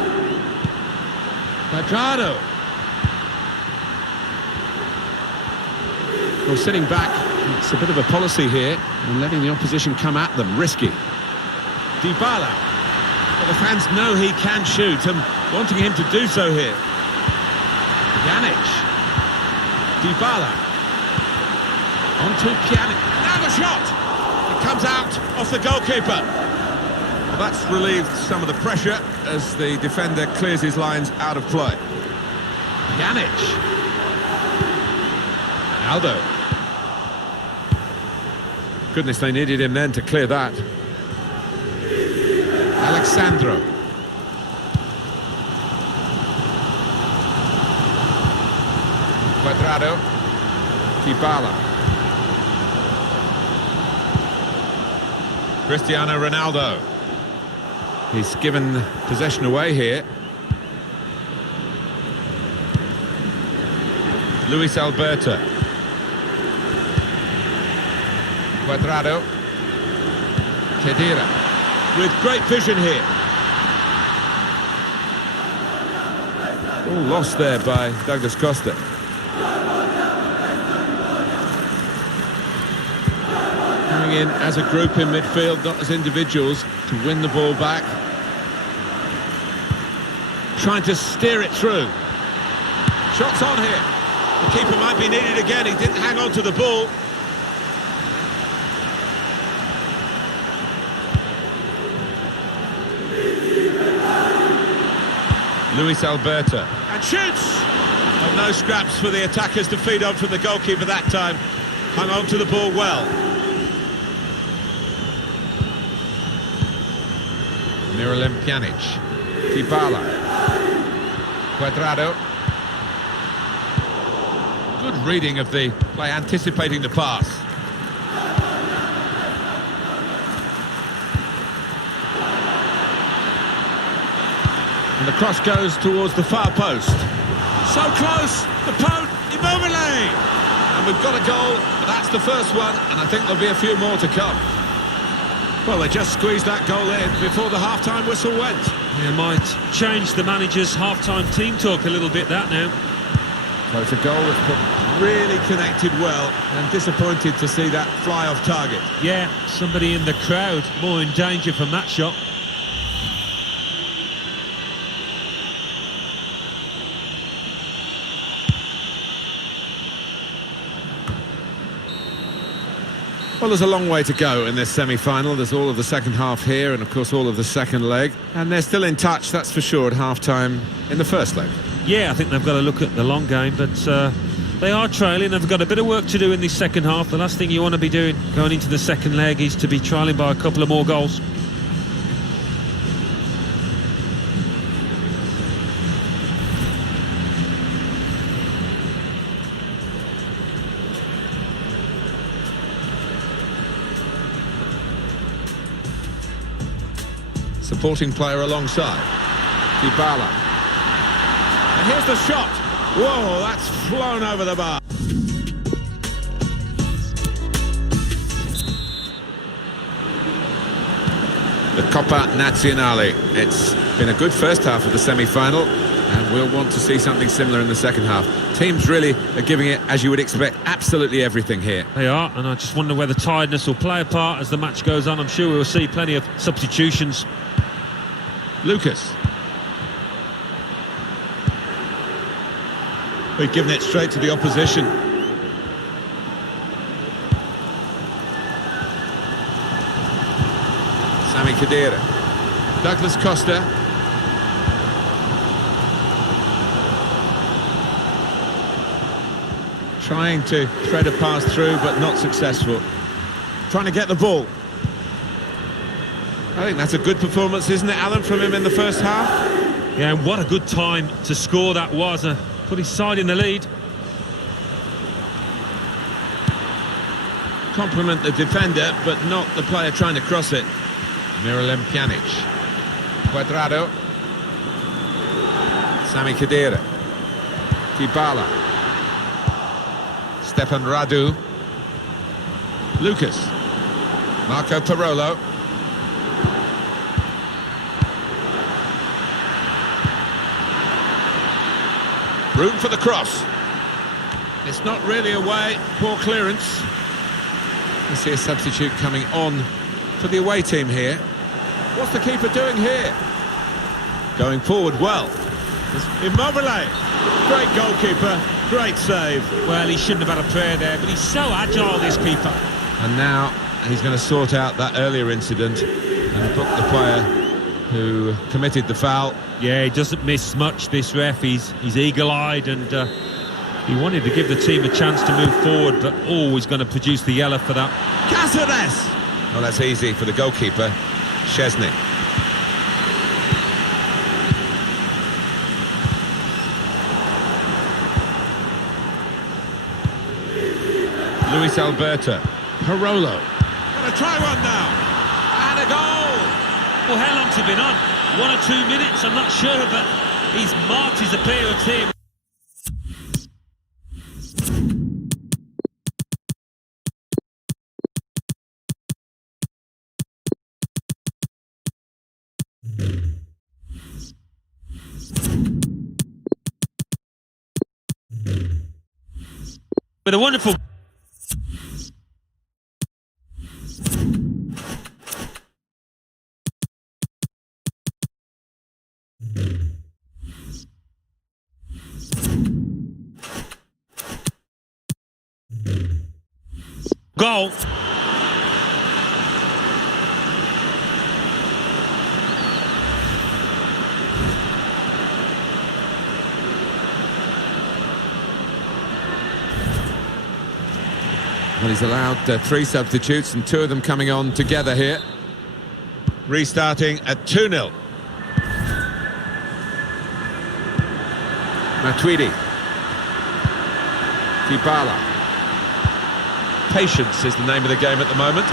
Cuadrado. Well, sitting back, it's a bit of a policy here, and letting the opposition come at them, risky. Dybala. Well, the fans know he can shoot, and wanting him to do so here. Pjanic. Dybala. On to Pjanic. Now the shot! It comes out off the goalkeeper. Well, that's relieved some of the pressure as the defender clears his lines out of play. Pjanic. Ronaldo. Goodness, they needed him then to clear that. Alexandro. Cuadrado. Dybala. Cristiano Ronaldo. He's given possession away here. Luis Alberto. Cuadrado. Khedira. With great vision here. All lost there by Douglas Costa. Coming in as a group in midfield, not as individuals, to win the ball back. Trying to steer it through. Shots on here. The keeper might be needed again. He didn't hang on to the ball. Luis Alberto. And shoots! Oh, no scraps for the attackers to feed on from the goalkeeper that time. Hung on to the ball well. Miralem Pjanic. Dybala. Cuadrado. Good reading of the play, anticipating the pass. And the cross goes towards the far post. So close, the post, Immobile! And we've got a goal, but that's the first one, and I think there'll be a few more to come. Well, they just squeezed that goal in before the half-time whistle went. Yeah, might change the manager's half-time team talk a little bit, that now. So it's a goal that's really connected well, and disappointed to see that fly off target. Yeah, somebody in the crowd more in danger from that shot. Well, there's a long way to go in this semi-final. There's all of the second half here and, of course, all of the second leg. And they're still in touch, that's for sure, at half-time in the first leg. Yeah, I think they've got to look at the long game, but they are trailing. They've got a bit of work to do in this second half. The last thing you want to be doing going into the second leg is to be trailing by a couple of more goals. Supporting player alongside. Dybala. And here's the shot. Whoa, that's flown over the bar. The Coppa Nazionale. It's been a good first half of the semi-final, and we'll want to see something similar in the second half. Teams really are giving it, as you would expect, absolutely everything here. They are, and I just wonder whether tiredness will play a part as the match goes on. I'm sure we will see plenty of substitutions. Lucas. We've given it straight to the opposition. Sami Khedira. Douglas Costa. Trying to thread a pass through, but not successful. Trying to get the ball. I think that's a good performance, isn't it, Alan, from him in the first half? Yeah, and what a good time to score that was. Put his side in the lead. Compliment the defender, but not the player trying to cross it. Miralem Pjanic. Cuadrado. Sami Khedira. Dybala. Stefan Radu. Lucas. Marco Parolo. Room for the cross. It's not really away. Poor clearance. You see a substitute coming on for the away team here. What's the keeper doing here? Going forward well. Immobile. Great goalkeeper. Great save. Well, he shouldn't have had a prayer there, but he's so agile, this keeper. And now he's going to sort out that earlier incident and book the player who committed the foul. Yeah, he doesn't miss much, this ref. He's eagle-eyed, and he wanted to give the team a chance to move forward, but always going to produce the yellow for that. Cáceres! Well, that's easy for the goalkeeper, Szczesny. Luis Alberto. Parolo. Gonna try one now. And a goal! Well, how long's he been on? 1 or 2 minutes, I'm not sure, but he's marked his appearance here. But a wonderful... goal. Well, he's allowed 3 substitutes and 2 of them coming on together here. Restarting at 2-0. Matuidi. Dybala. Patience is the name of the game at the moment.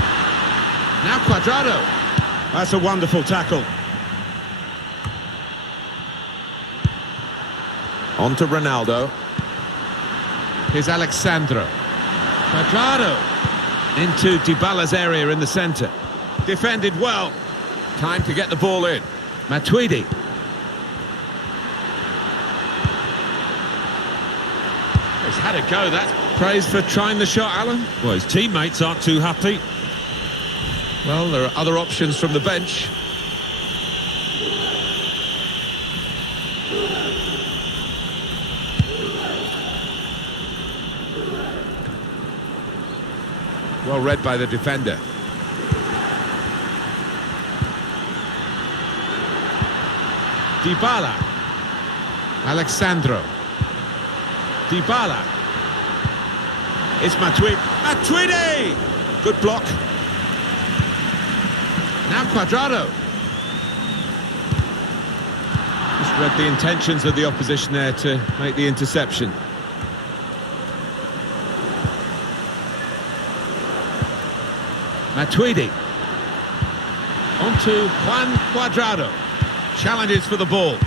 Now Cuadrado. That's a wonderful tackle. On to Ronaldo. Here's Alexandro. Cuadrado. Into Dybala's area in the centre. Defended well. Time to get the ball in. Matuidi. He's had a go. That's praise for trying the shot, Alan. Well, his teammates aren't too happy. Well, there are other options from the bench. Well read by the defender. Dybala. Alexandro. Dybala. It's Matuidi. Matuidi! Good block. Now Cuadrado. Just read the intentions of the opposition there to make the interception. Matuidi. On to Juan Cuadrado. Challenges for the ball.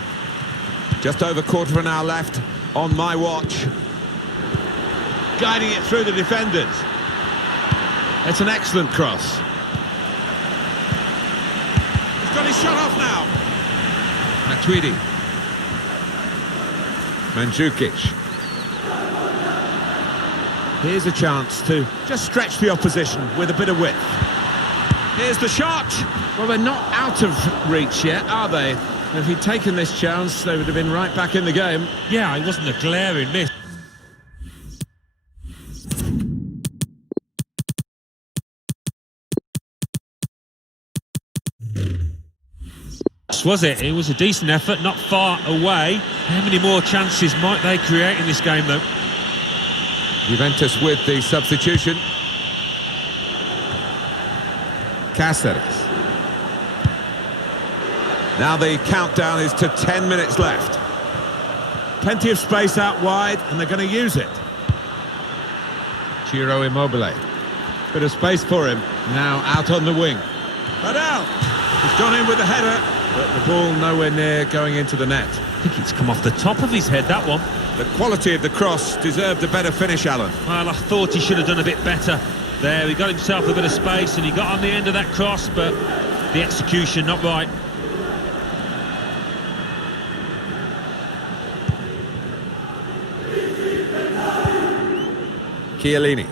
Just over quarter of an hour left on my watch. Guiding it through the defenders. It's an excellent cross. He's got his shot off now. Matuidi. Mandzukic. Here's a chance to just stretch the opposition with a bit of width. Here's the shot. Well, they're not out of reach yet, are they? If he'd taken this chance, they would have been right back in the game. Yeah, it wasn't a glaring miss. Was it? It was a decent effort, not far away. How many more chances might they create in this game, though? Juventus with the substitution. Cáceres. Now the countdown is to 10 minutes left. Plenty of space out wide, and they're going to use it. Ciro Immobile. Bit of space for him. Now out on the wing. Badal. He's gone in with the header, but the ball nowhere near going into the net. I think it's come off the top of his head, that one. The quality of the cross deserved a better finish, Alan. Well, I thought he should have done a bit better there. He got himself a bit of space and he got on the end of that cross, but the execution not right. Chiellini.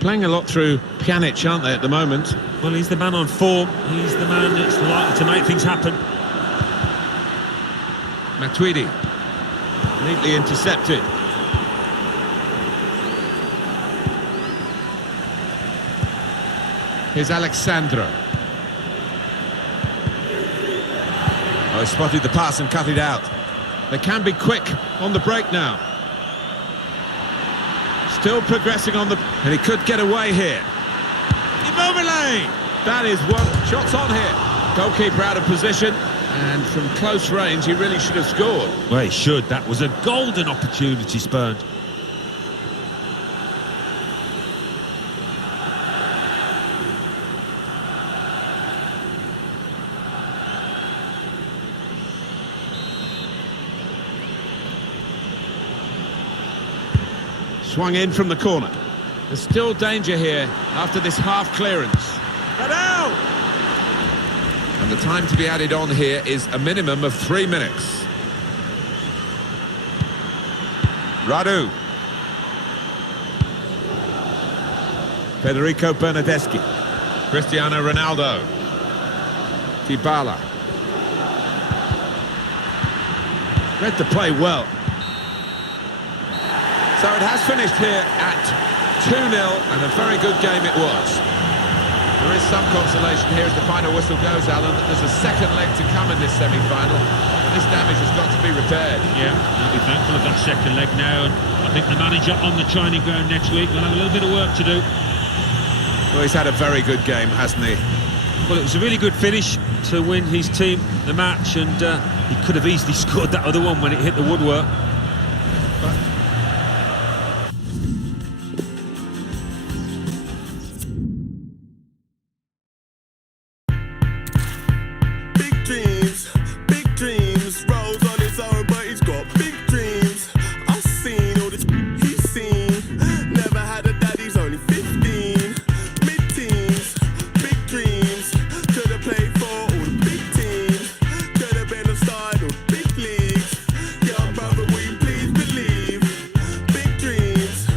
Playing a lot through Pjanic, aren't they, at the moment? Well, he's the man on form. He's the man that's likely to make things happen. Matuidi. Neatly intercepted. Here's Alexandro. Oh, he spotted the pass and cut it out. They can be quick on the break now. Still progressing on the... And he could get away here. Immobile! That is one. Shots on here. Goalkeeper out of position. And from close range, he really should have scored. Well, he should. That was a golden opportunity spurned. Swung in from the corner. There's still danger here after this half clearance. Ronaldo! And the time to be added on here is a minimum of 3 minutes. Radu. Federico Bernardeschi. Cristiano Ronaldo. Dybala. Read the play well. So it has finished here at 2-0, and a very good game it was. There is some consolation here as the final whistle goes, Alan, that there's a second leg to come in this semi-final, and this damage has got to be repaired. Yeah, I'll be thankful of that second leg now, and I think the manager on the training ground next week will have a little bit of work to do. Well, he's had a very good game, hasn't he? Well, it was a really good finish to win his team the match, and he could have easily scored that other one when it hit the woodwork. Big dreams, rolls on his own, but he's got big dreams. I've seen all this he's seen. Never had a dad, he's only 15. Mid-teens, big dreams. Could have played for all the big teams. Could have been a star in all the big leagues. Young brother, will you please believe? Big dreams,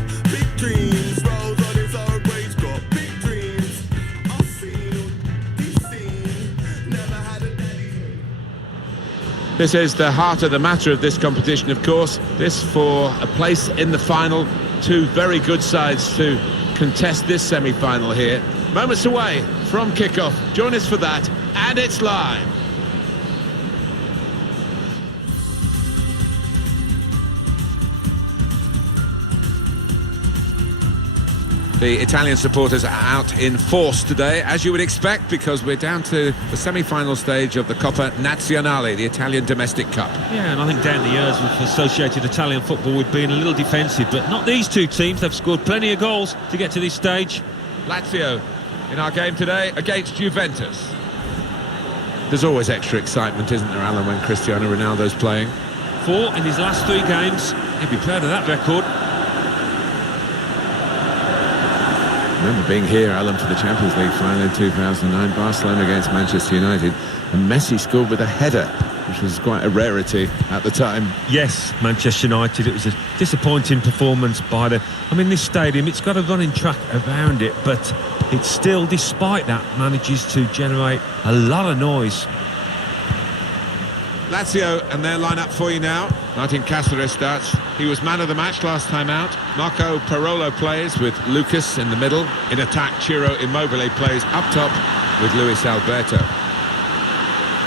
rolls on his own, but he's got big dreams. I've seen all he's seen. Never had a dad. This is the heart of the matter of this competition, of course. This for a place in the final. Two very good sides to contest this semi-final here. Moments away from kickoff. Join us for that, and it's live. The Italian supporters are out in force today, as you would expect, because we're down to the semi-final stage of the Coppa Nazionale, the Italian domestic cup. Yeah, and I think down the years we've associated Italian football with being a little defensive, but not these two teams. They've scored plenty of goals to get to this stage. Lazio in our game today against Juventus. There's always extra excitement, isn't there, Alan, when Cristiano Ronaldo's playing? 4 in his last 3 games. He'd be proud of that record. I remember being here, Alan, for the Champions League final in 2009, Barcelona against Manchester United, and Messi scored with a header, which was quite a rarity at the time. Yes, Manchester United, it was a disappointing performance by the... I mean, this stadium, it's got a running track around it, but it still, despite that, manages to generate a lot of noise. Lazio and their lineup for you now. Martin Cáceres starts. He was man of the match last time out. Marco Parolo plays with Lucas in the middle. In attack, Ciro Immobile plays up top with Luis Alberto.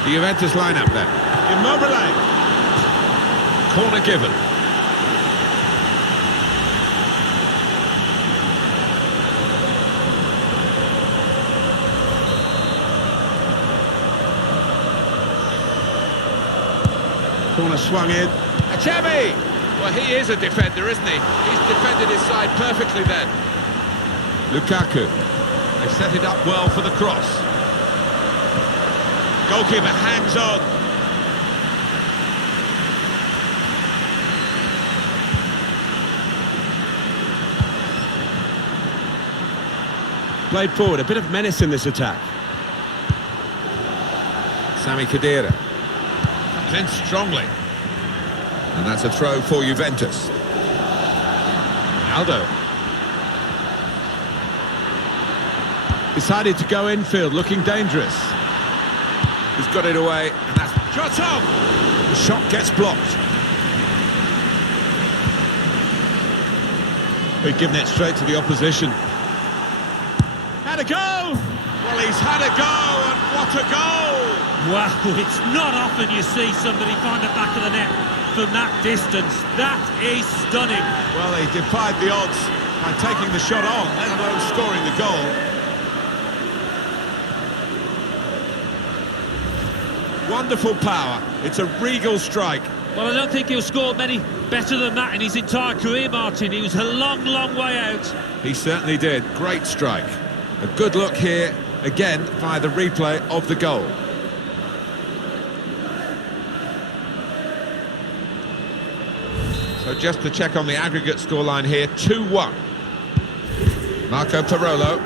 The Juventus lineup then. Immobile! Corner given. Corner swung in. Achabi! Well, he is a defender, isn't he? He's defended his side perfectly then. Lukaku. They set it up well for the cross. Goalkeeper hangs on. Played forward, a bit of menace in this attack. Sami Khedira. Comes in strongly. And that's a throw for Juventus. Ronaldo. Decided to go infield, looking dangerous. He's got it away, and that's shot off. The shot gets blocked. We've given it straight to the opposition. Had a go! Well, he's had a go, and what a goal! Wow, it's not often you see somebody find the back of the net from that distance. That is stunning. Well, he defied the odds by taking the shot on, let alone scoring the goal. Wonderful power. It's a regal strike. Well, I don't think he'll score many better than that in his entire career, Martin. He was a long, long way out. He certainly did. Great strike. A good look here, again, via the replay of the goal. So just to check on the aggregate scoreline here, 2-1. Marco Parolo.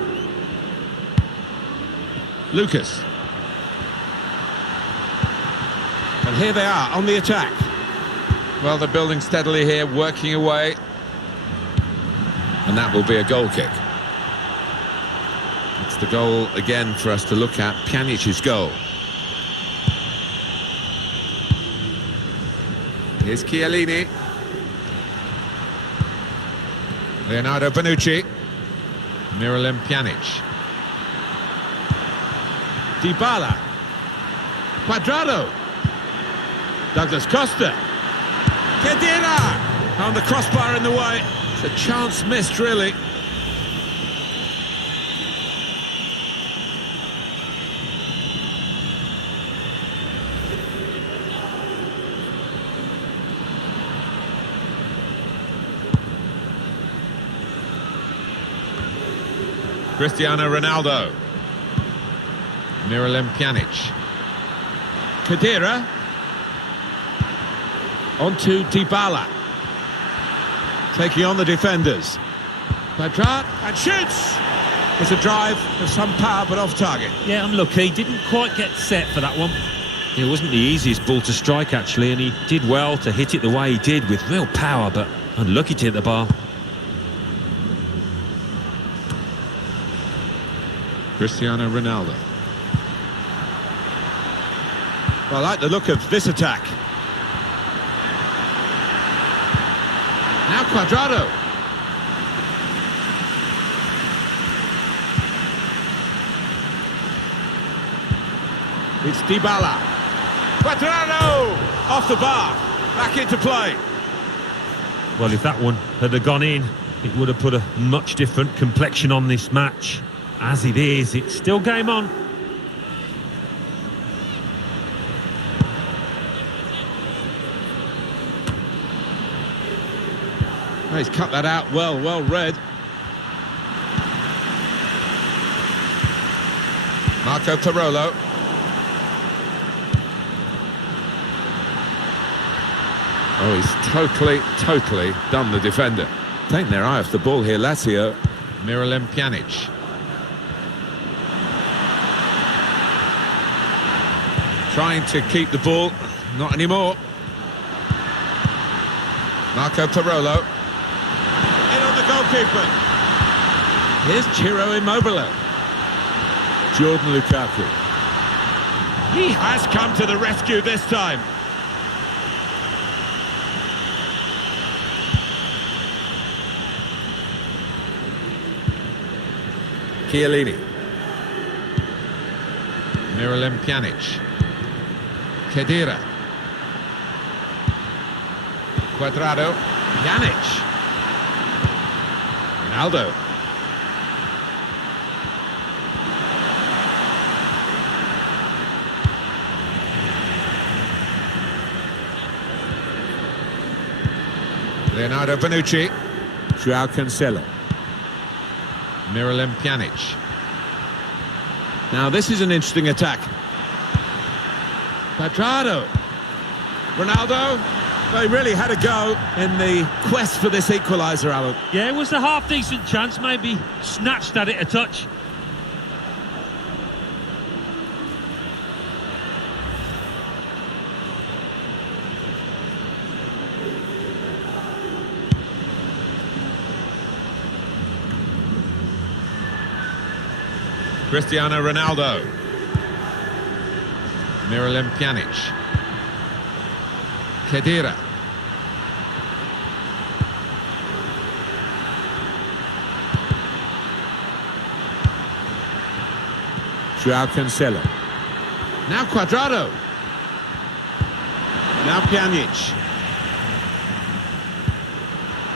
Lucas. And here they are on the attack. Well, they're building steadily here, working away. And that will be a goal kick. It's the goal again for us to look at, Pjanic's goal. Here's Chiellini. Leonardo Bonucci. Miralem Pjanic. Dybala. Cuadrado. Douglas Costa. Khedira! On the crossbar in the way. It's a chance missed, really. Cristiano Ronaldo. Miralem Pjanic. Khedira. On to Dybala. Taking on the defenders. Quadrat and shoots! It's a drive of some power but off target. Yeah, unlucky. Didn't quite get set for that one. It wasn't the easiest ball to strike, actually, and he did well to hit it the way he did with real power, but unlucky to hit the bar. Cristiano Ronaldo. Well, I like the look of this attack. Now Cuadrado. It's Dybala. Cuadrado! Off the bar. Back into play. Well, if that one had gone in, it would have put a much different complexion on this match. As it is, it's still game on. Oh, he's cut that out well read. Marco Parolo. Oh, he's totally done the defender. Taking their eye off the ball here, Lazio. Miralem Pjanic. Trying to keep the ball, not anymore. Marco Parolo. In on the goalkeeper. Here's Ciro Immobile. Jordan Lukaku. He has come to the rescue this time. Chiellini. Miralem Pjanic. Khedira. Cuadrado. Pjanic. Ronaldo. Leonardo Bonucci. Joao Cancelo. Miralem Pjanic. Now this is an interesting attack. Cuadrado. Ronaldo. They really had a go in the quest for this equaliser, Alan. Yeah, it was a half-decent chance, maybe snatched at it a touch. Cristiano Ronaldo. Miralem Pjanic. Khedira. Joao Cancelo. Now Cuadrado. Now Pjanic.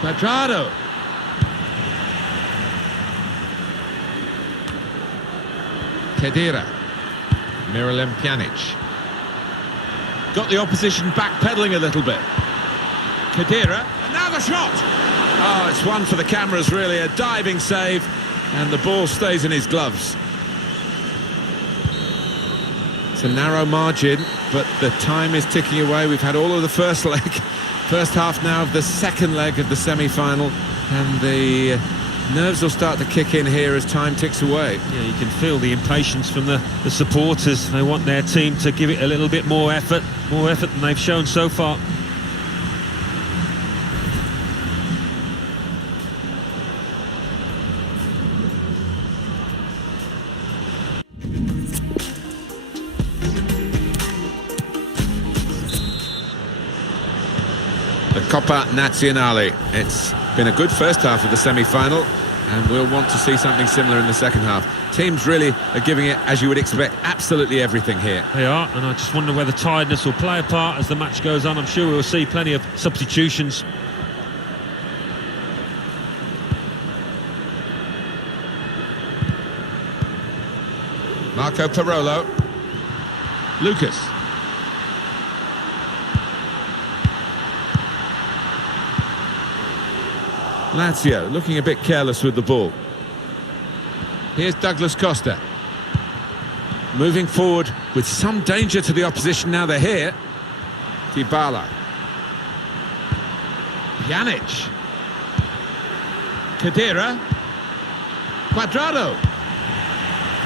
Cuadrado. Khedira. Miralem Pjanic. Got the opposition backpedaling a little bit. Khedira. And now the shot. Oh, it's one for the cameras, really. A diving save. And the ball stays in his gloves. It's a narrow margin, but the time is ticking away. We've had all of the first half now of the second leg of the semi-final, and the nerves will start to kick in here as time ticks away. Yeah, you can feel the impatience from the supporters. They want their team to give it a little bit more effort than they've shown so far. The Coppa Nazionale. It's been a good first half of the semi-final, and we'll want to see something similar in the second half. Teams really are giving it, as you would expect, absolutely everything here. They are, and I just wonder whether tiredness will play a part as the match goes on. I'm sure we'll see plenty of substitutions. Marco Parolo. Lucas. Lazio looking a bit careless with the ball. Here's Douglas Costa. Moving forward with some danger to the opposition now they're here. Dybala. Pjanic. Khedira. Cuadrado.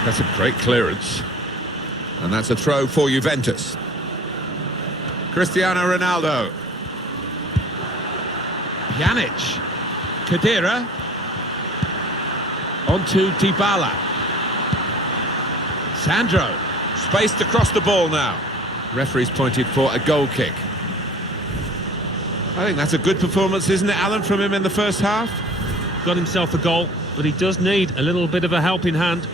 That's a great clearance. And that's a throw for Juventus. Cristiano Ronaldo. Pjanic. Khedira. On to Dybala. Sandro. Spaced across the ball now. Referee's pointed for a goal kick. I think that's a good performance, isn't it, Alan, from him in the first half? Got himself a goal, but he does need a little bit of a helping hand.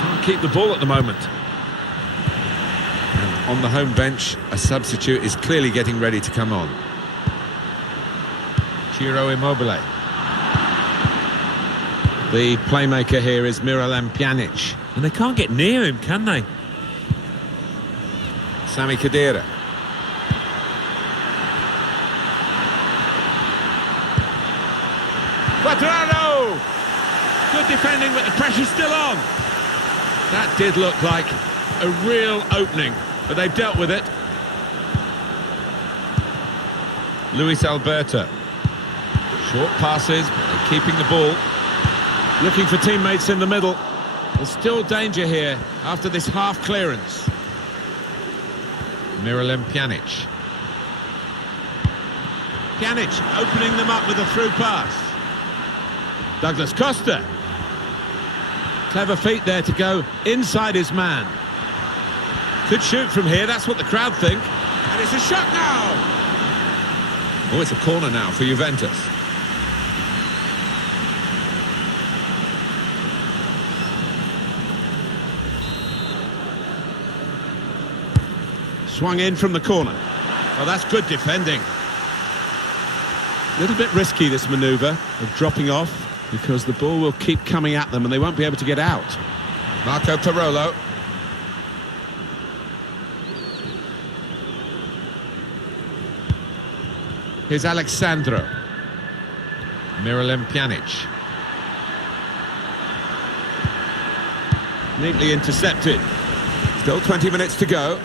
Can't keep the ball at the moment. On the home bench, a substitute is clearly getting ready to come on. Ciro Immobile. The playmaker here is Miralem Pjanic. And they can't get near him, can they? Sami Khedira. Cuadrado! Good defending, but the pressure's still on. That did look like a real opening, but they've dealt with it. Luis Alberto. Short passes, keeping the ball. Looking for teammates in the middle. There's still danger here after this half clearance. Miralem Pjanic. Pjanic opening them up with a through pass. Douglas Costa. Clever feet there to go inside his man. Could shoot from here, that's what the crowd think. And it's a shot now! Oh, it's a corner now for Juventus. Swung in from the corner. Oh, that's good defending. A little bit risky, this manoeuvre of dropping off, because the ball will keep coming at them and they won't be able to get out. Marco Parolo. Here's Alexandro. Miralem Pjanic. Neatly intercepted. Still 20 minutes to go.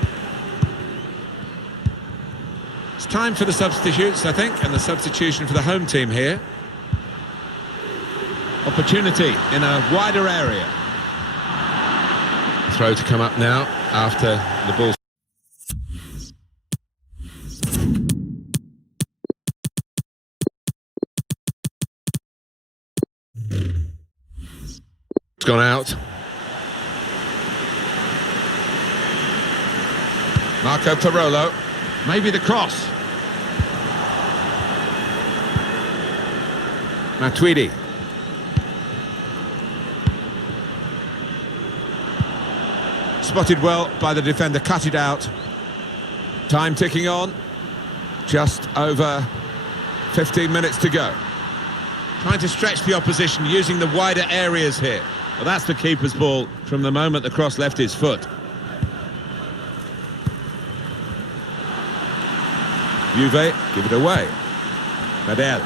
It's time for the substitutes, I think, and the substitution for the home team here. Opportunity in a wider area. Throw to come up now after the ball. It's gone out. Marco Parolo. Maybe the cross. Matuidi. Spotted well by the defender, cut it out. Time ticking on. Just over 15 minutes to go. Trying to stretch the opposition, using the wider areas here. Well, that's the keeper's ball from the moment the cross left his foot. Juve give it away. Medel.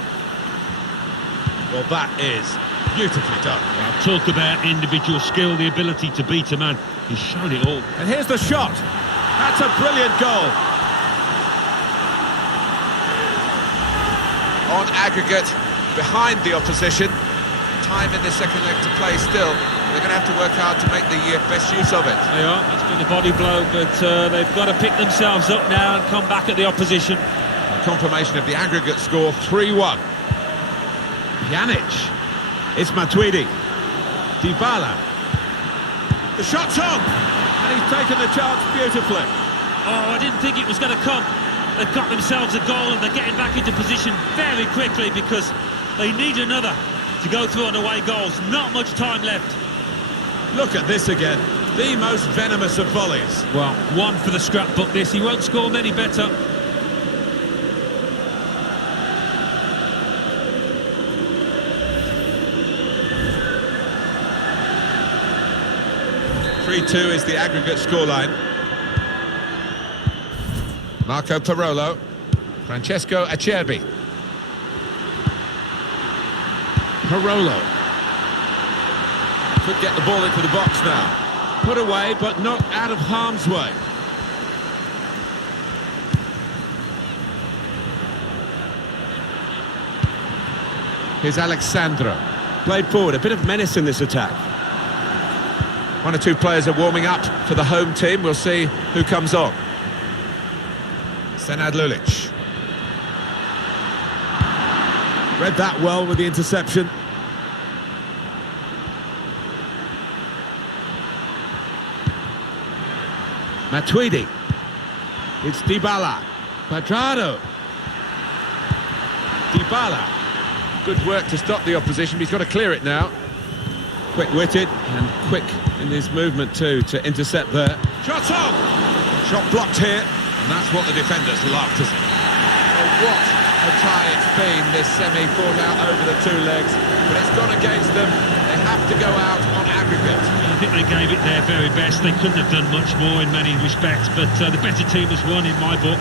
Well, that is beautifully done. Well, talk about individual skill, the ability to beat a man. He's shown it all. And here's the shot. That's a brilliant goal. On aggregate, behind the opposition. Time in the second leg to play still. They're going to have to work hard to make the best use of it. They are. It's been a body blow, but they've got to pick themselves up now and come back at the opposition. A confirmation of the aggregate score, 3-1. Pjanic. It's Matuidi. Dybala. The shot's on! And he's taken the chance beautifully. Oh, I didn't think it was going to come. They've got themselves a goal and they're getting back into position very quickly because they need another to go through on away goals. Not much time left. Look at this again. The most venomous of volleys. Well, one for the scrapbook this. He won't score many better. Two is the aggregate scoreline. Marco Parolo. Francesco Acerbi. Parolo. Could get the ball into the box now. Put away, but not out of harm's way. Here's Alexandro. Played forward, a bit of menace in this attack. One or two players are warming up for the home team. We'll see who comes on. Senad Lulic. Read that well with the interception. Matuidi. It's Dybala. Quadrado. Dybala. Good work to stop the opposition. He's got to clear it now. Quick-witted and quick in his movement too to intercept there. Shot on! Shot blocked here. And that's what the defenders love to see. Oh, what a tie it's been, this semi fought out over the two legs. But it's gone against them. They have to go out on aggregate. I think they gave it their very best. They couldn't have done much more in many respects, but the better team has won in my book.